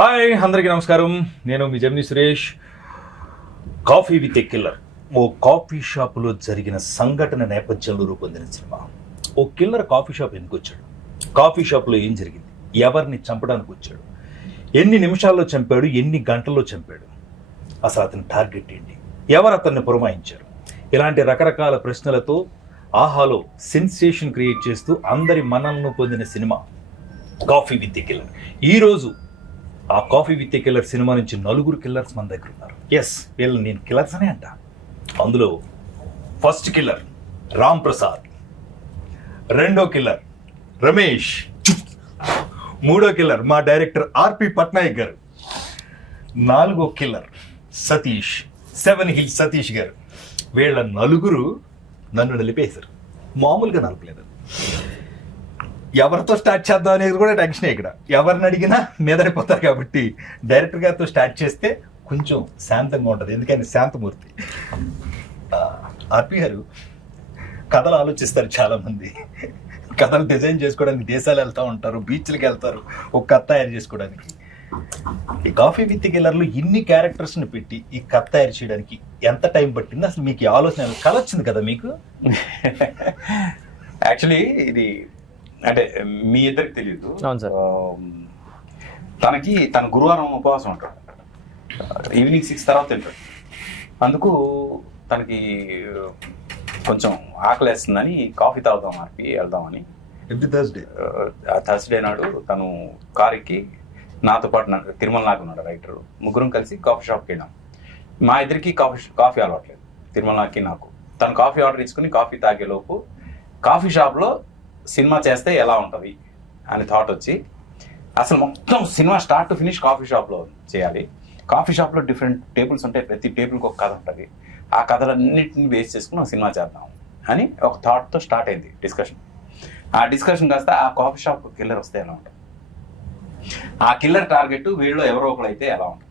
Hi అందరికీ నమస్కారం. నేను మీ Gemini Suresh. Coffee with a killer ఓ కాఫీ షాపులో జరిగిన సంఘటన నేపథ్యంలో రూపొందిన సినిమా. ఓ కిల్లర్ కాఫీ షాప్ ఎందుకు వచ్చాడు, కాఫీ షాప్లో ఏం జరిగింది, ఎవరిని చంపడానికి వచ్చాడు, ఎన్ని నిమిషాల్లో చంపాడు, ఎన్ని గంటల్లో చంపాడు, అసలు అతని టార్గెట్ ఏంటి, ఎవరు అతన్ని పురమాయించారు, ఇలాంటి రకరకాల ప్రశ్నలతో ఆహాలో సెన్సేషన్ క్రియేట్ చేస్తూ అందరి మనల్ని పొందిన cinema coffee with a killer. ఈరోజు ఆ coffee with a killer cinema నుంచి 4 కిల్లర్స్ మన దగ్గర ఉన్నారు. ఎస్, వీళ్ళు నేను కిల్లర్స్ అనే అంట. అందులో ఫస్ట్ కిల్లర్ రామ్ ప్రసాద్, రెండో కిల్లర్ రమేష్, మూడో కిల్లర్ మా డైరెక్టర్ ఆర్పి పట్నాయక్ గారు, నాలుగో కిల్లర్ సతీష్, 7 హిల్స్ సతీష్ గారు. వీళ్ళ 4 నన్ను నలిపేశారు. మామూలుగా నలపలేదు. ఎవరితో స్టార్ట్ చేద్దాం అనేది కూడా టెన్షన్. ఇక్కడ ఎవరిని అడిగినా మీదడిపోతారు కాబట్టి డైరెక్టర్ గారితో స్టార్ట్ చేస్తే కొంచెం శాంతంగా ఉంటుంది. ఎందుకని శాంతమూర్తి. ఆర్పి గారు కథలు ఆలోచిస్తారు. చాలామంది కథలు డిజైన్ చేసుకోవడానికి దేశాలు వెళ్తూ ఉంటారు, బీచ్లకి వెళ్తారు ఒక కథ తయారు చేసుకోవడానికి. ఈ కాఫీ విత్ కిల్లర్లో ఇన్ని క్యారెక్టర్స్ని పెట్టి ఈ కథ తయారు చేయడానికి ఎంత టైం పట్టింది? అసలు మీకు ఈ ఆలోచన కళ వచ్చింది కదా మీకు? యాక్చువల్లీ ఇది అంటే మీ ఇద్దరికి తెలియదు. తన గురువారం ఉపవాసం ఉంటాడు, ఈవినింగ్ 6 తర్వాత తింటాడు. అందుకు తనకి కొంచెం ఆకలేస్తుందని కాఫీ తాగుదాం ఆర్పి వెళ్దామని థర్స్డే నాడు తను కారుకి నాతో పాటు తిరుమల నాగ్ ఉన్నాడు రైటర్, ముగ్గురం కలిసి కాఫీ షాప్కి వెళ్ళాం. మా ఇద్దరికి కాఫీ అలవాట్లేదు, తిరుమల నాగ్కి నాకు. తను కాఫీ ఆర్డర్ ఇచ్చుకుని కాఫీ తాగేలోపు కాఫీ షాప్లో సినిమా చేస్తే ఎలా ఉంటుంది అని థాట్ వచ్చి, అసలు మొత్తం cinema start to finish coffee షాప్లో చేయాలి. కాఫీ షాప్లో డిఫరెంట్ టేబుల్స్ ఉంటాయి, ప్రతి టేబుల్కి ఒక కథ ఉంటుంది. ఆ కథలన్నింటిని బేస్ చేసుకుని ఒక సినిమా చేద్దాం అని ఒక థాట్తో స్టార్ట్ అయింది డిస్కషన్. ఆ డిస్కషన్ కాస్త ఆ కాఫీ షాప్ కిల్లర్ వస్తే ఎలా ఉంటుంది, ఆ కిల్లర్ టార్గెట్ వీళ్ళు ఎవరో ఒకరు అయితే ఎలా ఉంటుంది.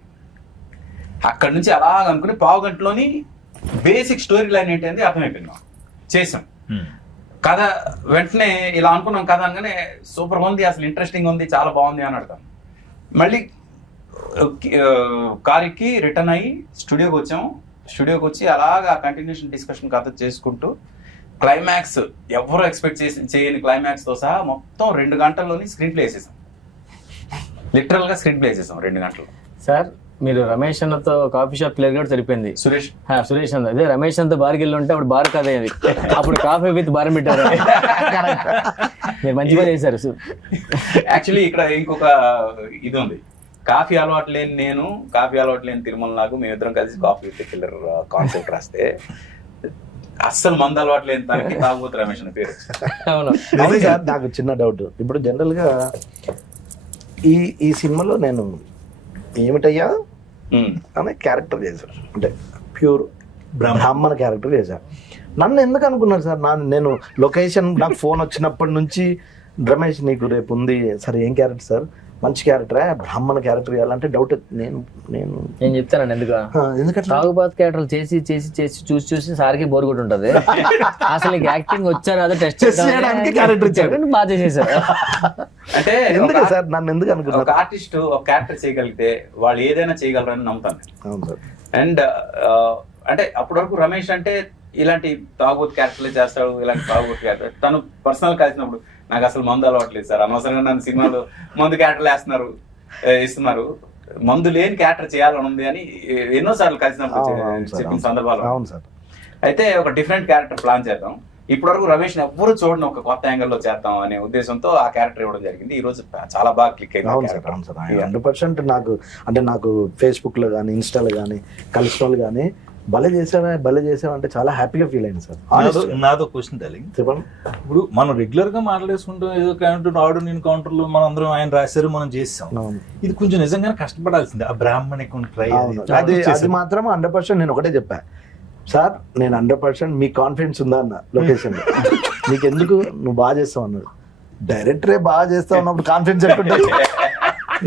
అక్కడి నుంచి అలా అనుకుని 1/2 గంటలోని బేసిక్ స్టోరీ లైన్ ఏంటంటే అర్థమైపోయింది. చేసాం కథ, వెంటనే ఇలా అనుకున్నాం కథ అనగానే సూపర్ ఉంది, అసలు ఇంట్రెస్టింగ్ ఉంది, చాలా బాగుంది అని అడతాం. మళ్ళీ కారుకి రిటర్న్ అయ్యి స్టూడియోకి వచ్చాము. స్టూడియోకి వచ్చి అలాగా కంటిన్యూషన్ డిస్కషన్ కథ చేసుకుంటూ క్లైమాక్స్ ఎవరు ఎక్స్పెక్ట్ చేయని క్లైమాక్స్తో సహా మొత్తం 2 గంటల్లోని స్క్రీన్ ప్లే వేసేసాం. లిటరల్గా స్క్రీన్ ప్లే వేసేసాం 2 గంటల్లో. సార్, మీరు రమేష్ అన్నతో కాఫీ షాప్ క్లియర్ కూడా సరిపోయింది. సురేష్ అన్న అదే రమేష్ అంత బార్కి వెళ్ళి ఉంటే అప్పుడు బార్ కదే అది, అప్పుడు కాఫీ విత్ బార్ పెట్టారు. మీరు మంచిగా చేశారు. యాక్చువల్లీ ఇక్కడ ఇంకొక ఇది ఉంది. కాఫీ అలవాటు లేని నేను, కాఫీ అలవాటు లేని తిరుమల నాగు, మేమిద్దరం కలిసి కాఫీ విత్ కిల్లర్ కాన్సెప్ట్ రాస్తే అస్సలు మందు అలవాటు లేని తనకి తాగుబోతు రమేష్ అనే పేరు. అవును. నాకు చిన్న డౌట్. ఇప్పుడు జనరల్ గా ఈ సినిమాలో నేను ఏమిటయ్యా అనే క్యారెక్టర్ చేశాను, అంటే ప్యూర్ బ్రాహ్మణ క్యారెక్టర్ చేశాను. నన్ను ఎందుకు అనుకున్నారు సార్? నేను లొకేషన్ నాకు ఫోన్ వచ్చినప్పటి నుంచి రమేష్ నీకు రేపు ఉంది, సరే ఏం క్యారెక్టర్ సార్? మంచి క్యారెక్టరే, బ్రాహ్మణ క్యారెక్టర్ చేయాలంటే డౌట్. నేను చెప్తానండి ఎందుకంటే తాగుబాత్ క్యారెక్టర్ చేసి చూసి సార్కి బోర్ కొట్టి ఉంటది. అసలు నీకు యాక్టింగ్ వచ్చాను అదే టెస్ట్ చేయడానికి క్యారెక్టర్ ఇచ్చారు, బాగా చేసేసారు. అంటే ఎందుకు సార్ నన్ను ఎందుకు అనుకున్నారు? ఒక ఆర్టిస్ట్ ఒక క్యారెక్టర్ చేయగలిగితే వాళ్ళు ఏదైనా చేయగలరని నమ్ముతాను. అవును సార్. అండ్ అంటే అప్పటి వరకు రమేష్ అంటే ఇలాంటి తాగుబోతు క్యారెక్టర్లే చేస్తాడు, ఇలాంటి తాగుబోతు క్యారెక్టర్. తను పర్సనల్ కలిసినప్పుడు నాకు అసలు మందు అలవాట్లేదు సార్, అనవసరంగా నన్ను సినిమాలో మందు క్యారెక్టర్లు ఇస్తున్నారు, మందు లేని క్యారెక్టర్ చేయాలని ఉంది అని ఎన్నోసార్లు కలిసినప్పుడు చెప్పిన సందర్భాలు. అవును సార్. అయితే ఒక డిఫరెంట్ క్యారెక్టర్ ప్లాన్ చేద్దాం, ఇప్పటి వరకు రమేష్ ఎవ్వరు చూడని ఒక కొత్త యాంగిల్లో చేద్దాం అనే ఉద్దేశంతో ఆ క్యారెక్టర్ ఇవ్వడం జరిగింది. ఈ రోజు చాలా బాగా క్లిక్ అయింది. అవును సార్, అవును సార్. 100% నాకు ఫేస్బుక్ లో కానీ ఇన్స్టాలో కానీ కలిసిన వాళ్ళు కానీ భలే చేసావా అంటే చాలా హ్యాపీగా ఫీల్ అయింది సార్. నాదో క్వశ్చన్ డార్లింగ్, చెప్పండి. ఇప్పుడు మనం రెగ్యులర్ గా మాట్లాడేసుకుంటాం, ఏదో కౌంటర్ ఆడు నేను కౌంటర్లో మనం అందరం ఆయన రాశారు మనం చేసాం. ఇది కొంచెం నిజంగానే కష్టపడాల్సిందే ఆ బ్రాహ్మణికం ట్రై. అది మాత్రం 100% నేను ఒకటే చెప్పా సార్, నేను 100% మీకు కాన్ఫిడెన్స్ ఉందా అన్న లొకేషన్ లో, నీకు ఎందుకు నువ్వు బాగా చేస్తావు అన్నాడు. డైరెక్టరే బాగా చేస్తావు అన్నప్పుడు కాన్ఫిడెన్స్ ఎట్టుంటుంది?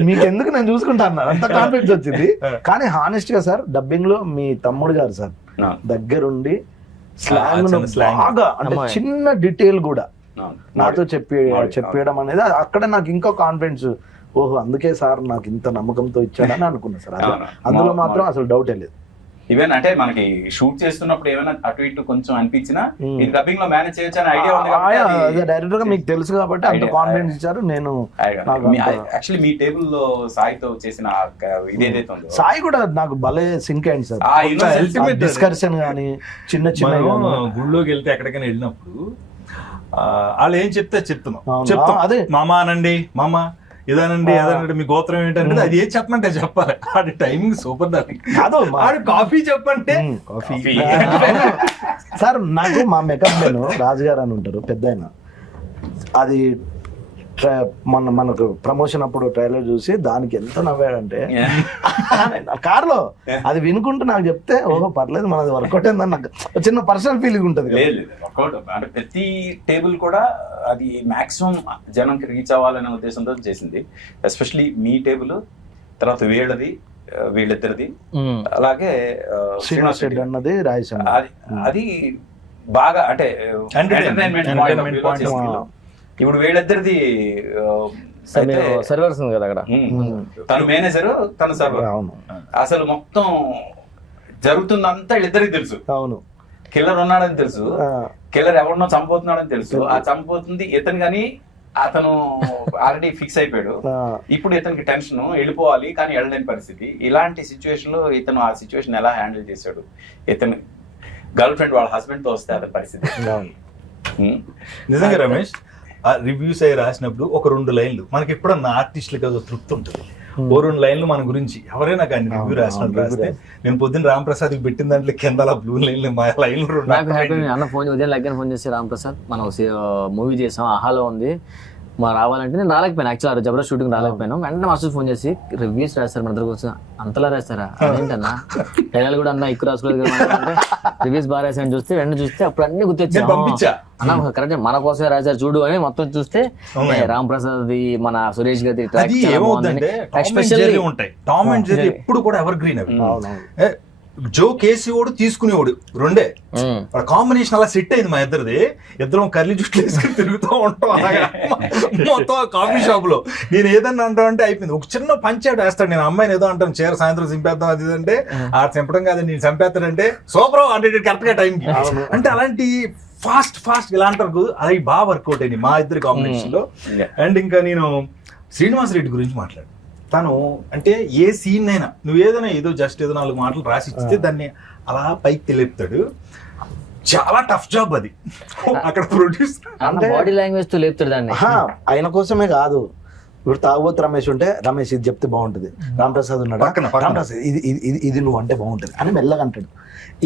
మీకెందుకు నేను చూసుకుంటా అన్నారు, అంత కాన్ఫిడెన్స్ వచ్చింది. కానీ హానెస్ట్ గా సార్, డబ్బింగ్ లో మీ తమ్ముడు గారు సార్ దగ్గరుండి స్లాంగ్ బాగా, అంటే చిన్న డీటెయిల్ కూడా నాతో చెప్పేయడం అనేది అక్కడ నాకు ఇంకో కాన్ఫిడెన్స్ ఓహో అందుకే సార్ నాకు ఇంత నమ్మకంతో ఇచ్చాడని అనుకున్నా సార్. అవును. అందులో మాత్రం అసలు డౌటే లేదు. ఈవెన్ అంటే మనకి షూట్ చేస్తున్నప్పుడు ఏమైనా అటు ఇటు కొంచెం అనిపించినా ఇది డబ్బింగ్ లో మేనేజ్ చేయొచ్చు అనే ఐడియా ఉంది కాబట్టి డైరెక్టర్ గా మీకు తెలుసు కాబట్టి అంత కాన్ఫిడెన్స్ ఇచ్చారు. నేను యాక్చువల్లీ మీ టేబుల్ లో సాయితో చేసిన ఇది ఏదైతే ఉందో సాయి కూడా నాకు భలే సింక్ అయింది సార్. ultimate డిస్కషన్ గానీ చిన్న చిన్న గుళ్ళోకి వెళ్తే ఎక్కడికైనా వెళ్ళినప్పుడు వాళ్ళు ఏం చెప్తే చెప్తున్నాం అవును. చెప్తాం. అదే. మామ అనండి, మామ ఇదనండి, అదనండి, మీ గోత్రం ఏంటంటే అది ఏం చెప్పమంటే చెప్పాలి. ఆడి టైమింగ్ సూపర్ దాని కాదు ఆడు కాఫీ చెప్పంటే కాఫీ Coffee. సార్ నాకు మా మేకప్ మెన్ రాజుగారు అని ఉంటారు పెద్ద ఆయన. అది మనకు ప్రమోషన్ అప్పుడు ట్రైలర్ చూసి దానికి ఎంత నవ్వాడంటే కార్లో అది వినుకుంటూ నాకు చెప్తే ఓహో పర్లేదు మనది వర్కౌట్ అయిందని నాకు చిన్న పర్సనల్ ఫీలింగ్ ఉంటుంది. లేదు లేదు వర్కౌట్ అంటే ప్రతి టేబుల్ కూడా అది మాక్సిమం జనంకి రీచ్ అవ్వాలనే ఉద్దేశంతో చేసింది. ఎస్పెషలీ మీ టేబుల్, తర్వాత వీళ్ళిద్దరిది, అలాగే శ్రీనివాస్ రెడ్డి అన్నది రాయసం. అది బాగా అంటే Entertainment point of view. ఇప్పుడు వీళ్ళిద్దరిది సర్వర్స్ ఉంది కదా అక్కడ, తను మేనేజర్, తను సర్వర్. అవును అసలు మొత్తం జరుగుతుందంతా వీళ్ళిద్దరికి తెలుసు. అవును కిల్లర్ ఉన్నాడని తెలుసు, కిల్లర్ ఎవరినో చంపుతున్నాడని తెలుసు. ఆ చంపుతుంది ఇతను కానీ అతను ఆల్రెడీ ఫిక్స్ అయిపోయాడు. ఇప్పుడు ఇతనికి టెన్షన్, వెళ్ళిపోవాలి కానీ వెళ్ళలేని పరిస్థితి. ఇలాంటి సిచ్యువేషన్ లో ఇతను ఆ సిచ్యువేషన్ ఎలా హ్యాండిల్ చేశాడు, ఇతను గర్ల్ ఫ్రెండ్ వాళ్ళ హస్బెండ్ తో వస్తే అతని పరిస్థితి. నిజంగా రమేష్ ఆ రివ్యూస్ అయ్యి రాసినప్పుడు ఒక 2 లైన్లు మనకి ఎప్పుడన్నా ఆర్టిస్టులకు ఏదో తృప్తి ఉంటుంది. ఓ 2 లైన్లు మన గురించి ఎవరైనా కానీ రివ్యూ రాసినప్పుడు రాస్తే, నేను పొద్దున్న రాంప్రసాద్ పెట్టిన దాంట్లో కింద బ్లూ లైన్లు మా లైన్లు నాకు హ్యాపీ. అన్న ఫోన్ ఉదయం లగ్గర ఫోన్ చేసి రాంప్రసాద్ మనం మూవీ చేసాం, ఆహాలో ఉంది మా రావాలంటే నేను రాలేకపోయాను. యాక్చువల్ జబర్దస్త్ షూటింగ్ రాలేకపోయాను. వెంటనే మాస్టర్ ఫోన్ చేసి రివ్యూస్ రాస్తారు మన దగ్గర కోసం. అంతలా రాస్తారా అదేంటన్నా, డైలాగ్ కూడా అన్న ఎక్కువ రాసుకోలేదు అంటే రివ్యూస్ బాగా రాశాను. చూస్తే వెంటనే చూస్తే అప్పుడు అన్ని గుర్తొచ్చాయి. అన్న కరెక్ట్ మన కోసమే రాశారు చూడు అని మొత్తం చూస్తే రామ్ ప్రసాద్, మన సురేష్ గారి టామ్ అండ్ జెర్రీ ఎప్పుడు కూడా ఎవర్ గ్రీన్. అవి జో కేసీఓడు తీసుకునేవాడు రెండే, కాంబినేషన్ అలా సెట్ అయింది మా ఇద్దరిది. ఇద్దరం కర్లీ జుట్లు వేసుకుని తిరుగుతూ ఉంటాం అలాగా మొత్తం కాఫీ షాప్ లో. నేను ఏదన్నా అంటా అంటే అయిపోయింది. ఒక చిన్న పంచాడు వేస్తాడు, నేను అమ్మాయిని ఏదో అంటాను చీర సాయంత్రం చింపేద్దాం అది అంటే ఆ చంపడం కాదు నేను చంపేస్తాడంటే సూపర్ అంటే కరెక్ట్ గా టైంకి. అంటే అలాంటి ఫాస్ట్ ఇలా అంటారు, అది బాగా వర్కౌట్ అయింది మా ఇద్దరి కాంబినేషన్ లో. అండ్ ఇంకా నేను శ్రీనివాస్ రెడ్డి గురించి మాట్లాడు. తను అంటే ఏ సీన్ అయినా నువ్వు ఏదైనా ఏదో జస్ట్ ఏదో 4 మాటలు రాసి ఇస్తే దాన్ని అలా పైకి తెలిపుతాడు. చాలా టఫ్ జాబ్ అది. అక్కడ ప్రొడ్యూస్ అంటే బాడీ లాంగ్వేజ్ తో లేపుతాడు దాన్ని. ఆయన కోసమే కాదు, ఇప్పుడు తాగుబోతు రమేష్ ఉంటే రమేష్ ఇది చెప్తే బాగుంటుంది, రామప్రసాద్ ఉన్నాడు రామప్రసాద్ ఇది నువ్వు అంటే బాగుంటుంది అని మెల్లగా అంటాడు.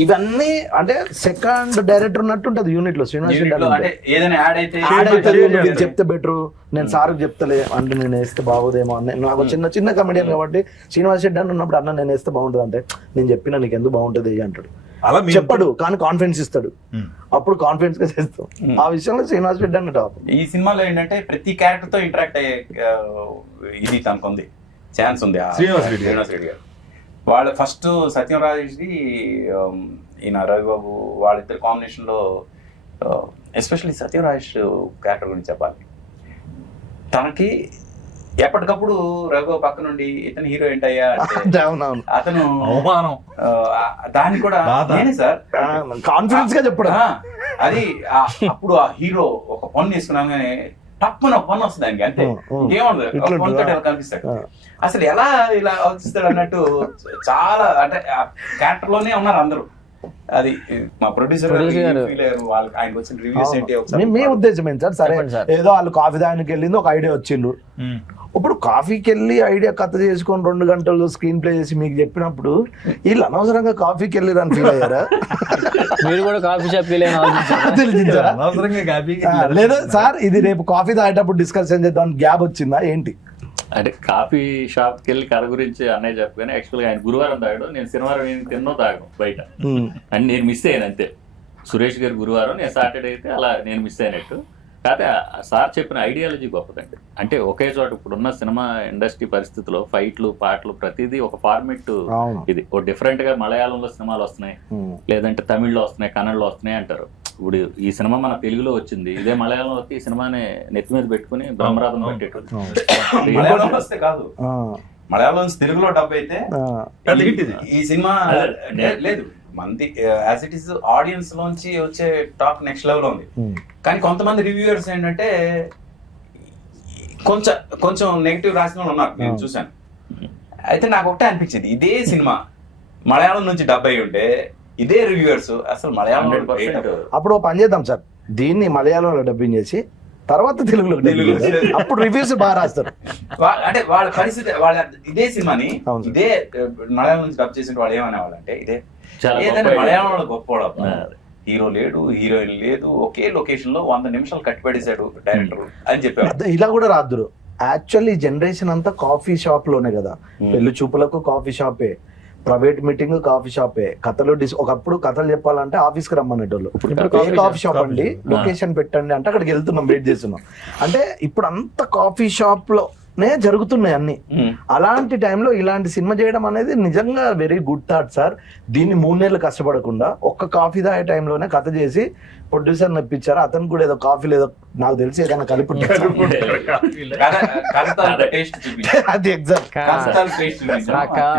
ఇవన్నీ అంటే సెకండ్ డైరెక్టర్ ఉన్నట్టు ఉంటది యూనిట్ లో. శ్రీనివాస్ రెడ్డి చెప్తే బెటర్, నేను సార్కి చెప్తలే అంటే నేను వేస్తే బాగోదేమో అని. నాకు చిన్న కమెడియన్ కాబట్టి శ్రీనివాస్ రెడ్డి అని ఉన్నప్పుడు అన్న నేను వేస్తే బాగుంటుంది అంటే నేను చెప్పినా నీకు ఎందుకు బాగుంటుంది అంటాడు. అలా చెప్పడు కానీ కాన్ఫిడెన్స్ ఇస్తాడు, అప్పుడు కాన్ఫిడెన్స్ గా చేస్తాం. ఆ విషయంలో శ్రీనివాస్ రెడ్డి అన్న టాప్. ఈ సినిమాలో ఏంటంటే ప్రతి క్యారెక్టర్ తో ఇంటరాక్ట్ అయ్యే ఇది తనకుంది, ఛాన్స్ ఉంది. శ్రీనివాస్ రెడ్డి గారు వాళ్ళ ఫస్ట్ సత్యం రాజేష్ది, ఈయన రవిబాబు వాళ్ళిద్దరు కాంబినేషన్ లో ఎస్పెషల్లీ సత్యం రాజేష్ క్యారెక్టర్ గురించి చెప్పాలి. తనకి ఎప్పటికప్పుడు రఘు పక్క నుండి ఇతను హీరో ఏంటయ్యా అతను దాన్ని కూడా నేనే సార్ కాన్ఫిడెన్స్ గా చెప్పడం. అది అప్పుడు ఆ హీరో ఒక పన్ను తీసుకున్నాగానే తప్పన పన్ను వస్తుంది దానికి, అంతే ఇంకేముండదు కనిపిస్తాడు. అసలు ఎలా ఇలా ఆలోచిస్తాడు అన్నట్టు చాలా అంటే క్యారెక్టర్ లోనే ఉన్నారు అందరూ. అది మా ప్రొడ్యూసర్ వాళ్ళకి ఆయనకు వచ్చిన రివ్యూస్ ఏంటి మీ ఉద్దేశం ఏంటి సార్? సరే ఏదో వాళ్ళు కాఫీ దానికి వెళ్ళింది, ఒక ఐడియా వచ్చిండు. ఇప్పుడు కాఫీకి వెళ్ళి ఐడియా కథ చేసుకొని 2 గంటలు స్క్రీన్ ప్లే చేసి మీకు చెప్పినప్పుడు వీళ్ళు అనవసరంగా కాఫీకి వెళ్ళిరని ఫీల్ అయ్యారా? మీరు కూడా కాఫీ షాప్ లేదా సార్ ఇది రేపు కాఫీ తాగేటప్పుడు డిస్కషన్ చేద్దాం గ్యాప్ వచ్చిందా ఏంటి? అంటే కాఫీ షాప్కి వెళ్ళి కథ గురించి అన్నయ్య చెప్పగానే యాక్చువల్గా ఆయన గురువారం తాగాడు, నేను శనివారం తిన్నో తాగాను బయట అని నేను మిస్ అయ్యాను అంతే. సురేష్ గారు గురువారం, నేను సాటర్డే అయితే అలా నేను మిస్ అయినట్టు. కాకపోతే సార్ చెప్పిన ఐడియాలజీ గొప్పదండి. అంటే ఒకే చోట ఇప్పుడున్న సినిమా ఇండస్ట్రీ పరిస్థితిలో ఫైట్లు పాటలు ప్రతిదీ ఒక ఫార్మెట్. ఇది ఓ డిఫరెంట్ గా మలయాళంలో సినిమాలు వస్తున్నాయి, లేదంటే తమిళ్లో వస్తున్నాయి, కన్నడలో వస్తున్నాయి అంటారు. ఇప్పుడు ఈ సినిమా మన తెలుగులో వచ్చింది, ఇదే మలయాళంలో వస్తే ఈ సినిమాని నెత్తి మీద పెట్టుకుని బ్రహ్మరథం పెట్టేటోళ్ళు. మలయాళం వస్తే కాదు, ఆ, మలయాళం నుంచి తెలుగులో డబ్ అయితే ఆ, ఈ సినిమా లేదు మంది యాజ్ ఇట్ ఈస్ ఆడియన్స్ లోంచి వచ్చే టాక్ నెక్స్ట్ లెవెల్ ఉంది. కానీ కొంతమంది రివ్యూయర్స్ ఏంటంటే కొంచెం నెగిటివ్ రాసిన వాళ్ళు ఉన్నారు, నేను చూశాను. అయితే నాకు ఒకటే అనిపించింది, ఇదే సినిమా మలయాళం నుంచి డబ్ అయి ఉంటే ఇదే రివ్యూయర్స్ అసలు మలయాళం 100%. అప్పుడు ఓ పని చేద్దాం సార్, దీన్ని మలయాళంలో డబ్బింగ్ చేసి తర్వాత తెలుగులో dubbing చేద్దాం. అప్పుడు రివ్యూస్ బాగా రాస్తారు. అంటే వాళ్ళ పరిస్థితి వాళ్ళ ఇదే సినిమాని అవును సార్. ఇదే మలయాళం నుంచి డబ్ చేసిన వాళ్ళు ఏమనేవాళ్ళు అంటే ఇదే చాలా ఏదైనా గొప్ప మలయాళంలో గొప్పవాడు, హీరో లేడు, హీరోయిన్ లేదు, ఒకే లొకేషన్ లో 100 నిమిషాలు కట్టిపడేశాడు డైరెక్టర్ అని చెప్పారు. ఇలా కూడా రాదురు. యాక్చువల్లీ జనరేషన్ అంతా కాఫీ షాప్ లోనే కదా, పెళ్లి చూపులకు కాఫీ షాపే, ప్రైవేట్ మీటింగ్ కాఫీ షాపే, కథలు ఒకప్పుడు కథలు చెప్పాలంటే ఆఫీస్ కి రమ్మనేటోళ్ళు. ఇప్పుడు కాఫీ షాప్ అండి, లొకేషన్ పెట్టండి అంటే అక్కడికి వెళ్తున్నాం, వెయిట్ చేస్తున్నాం. అంటే ఇప్పుడు అంత కాఫీ షాప్ లోనే జరుగుతున్నాయి అన్ని. అలాంటి టైంలో ఇలాంటి సినిమా చేయడం అనేది నిజంగా వెరీ గుడ్ థాట్ సార్. దీన్ని 3 నెలలు కష్టపడకుండా ఒక్క కాఫీ తాగే టైంలోనే కథ చేసి ప్రొడ్యూసర్ నప్పించారు. అతను కూడా ఏదో కాఫీ లేదో నాకు తెలిసి ఏదైనా కలిపి అది ఎగ్జాక్ట్.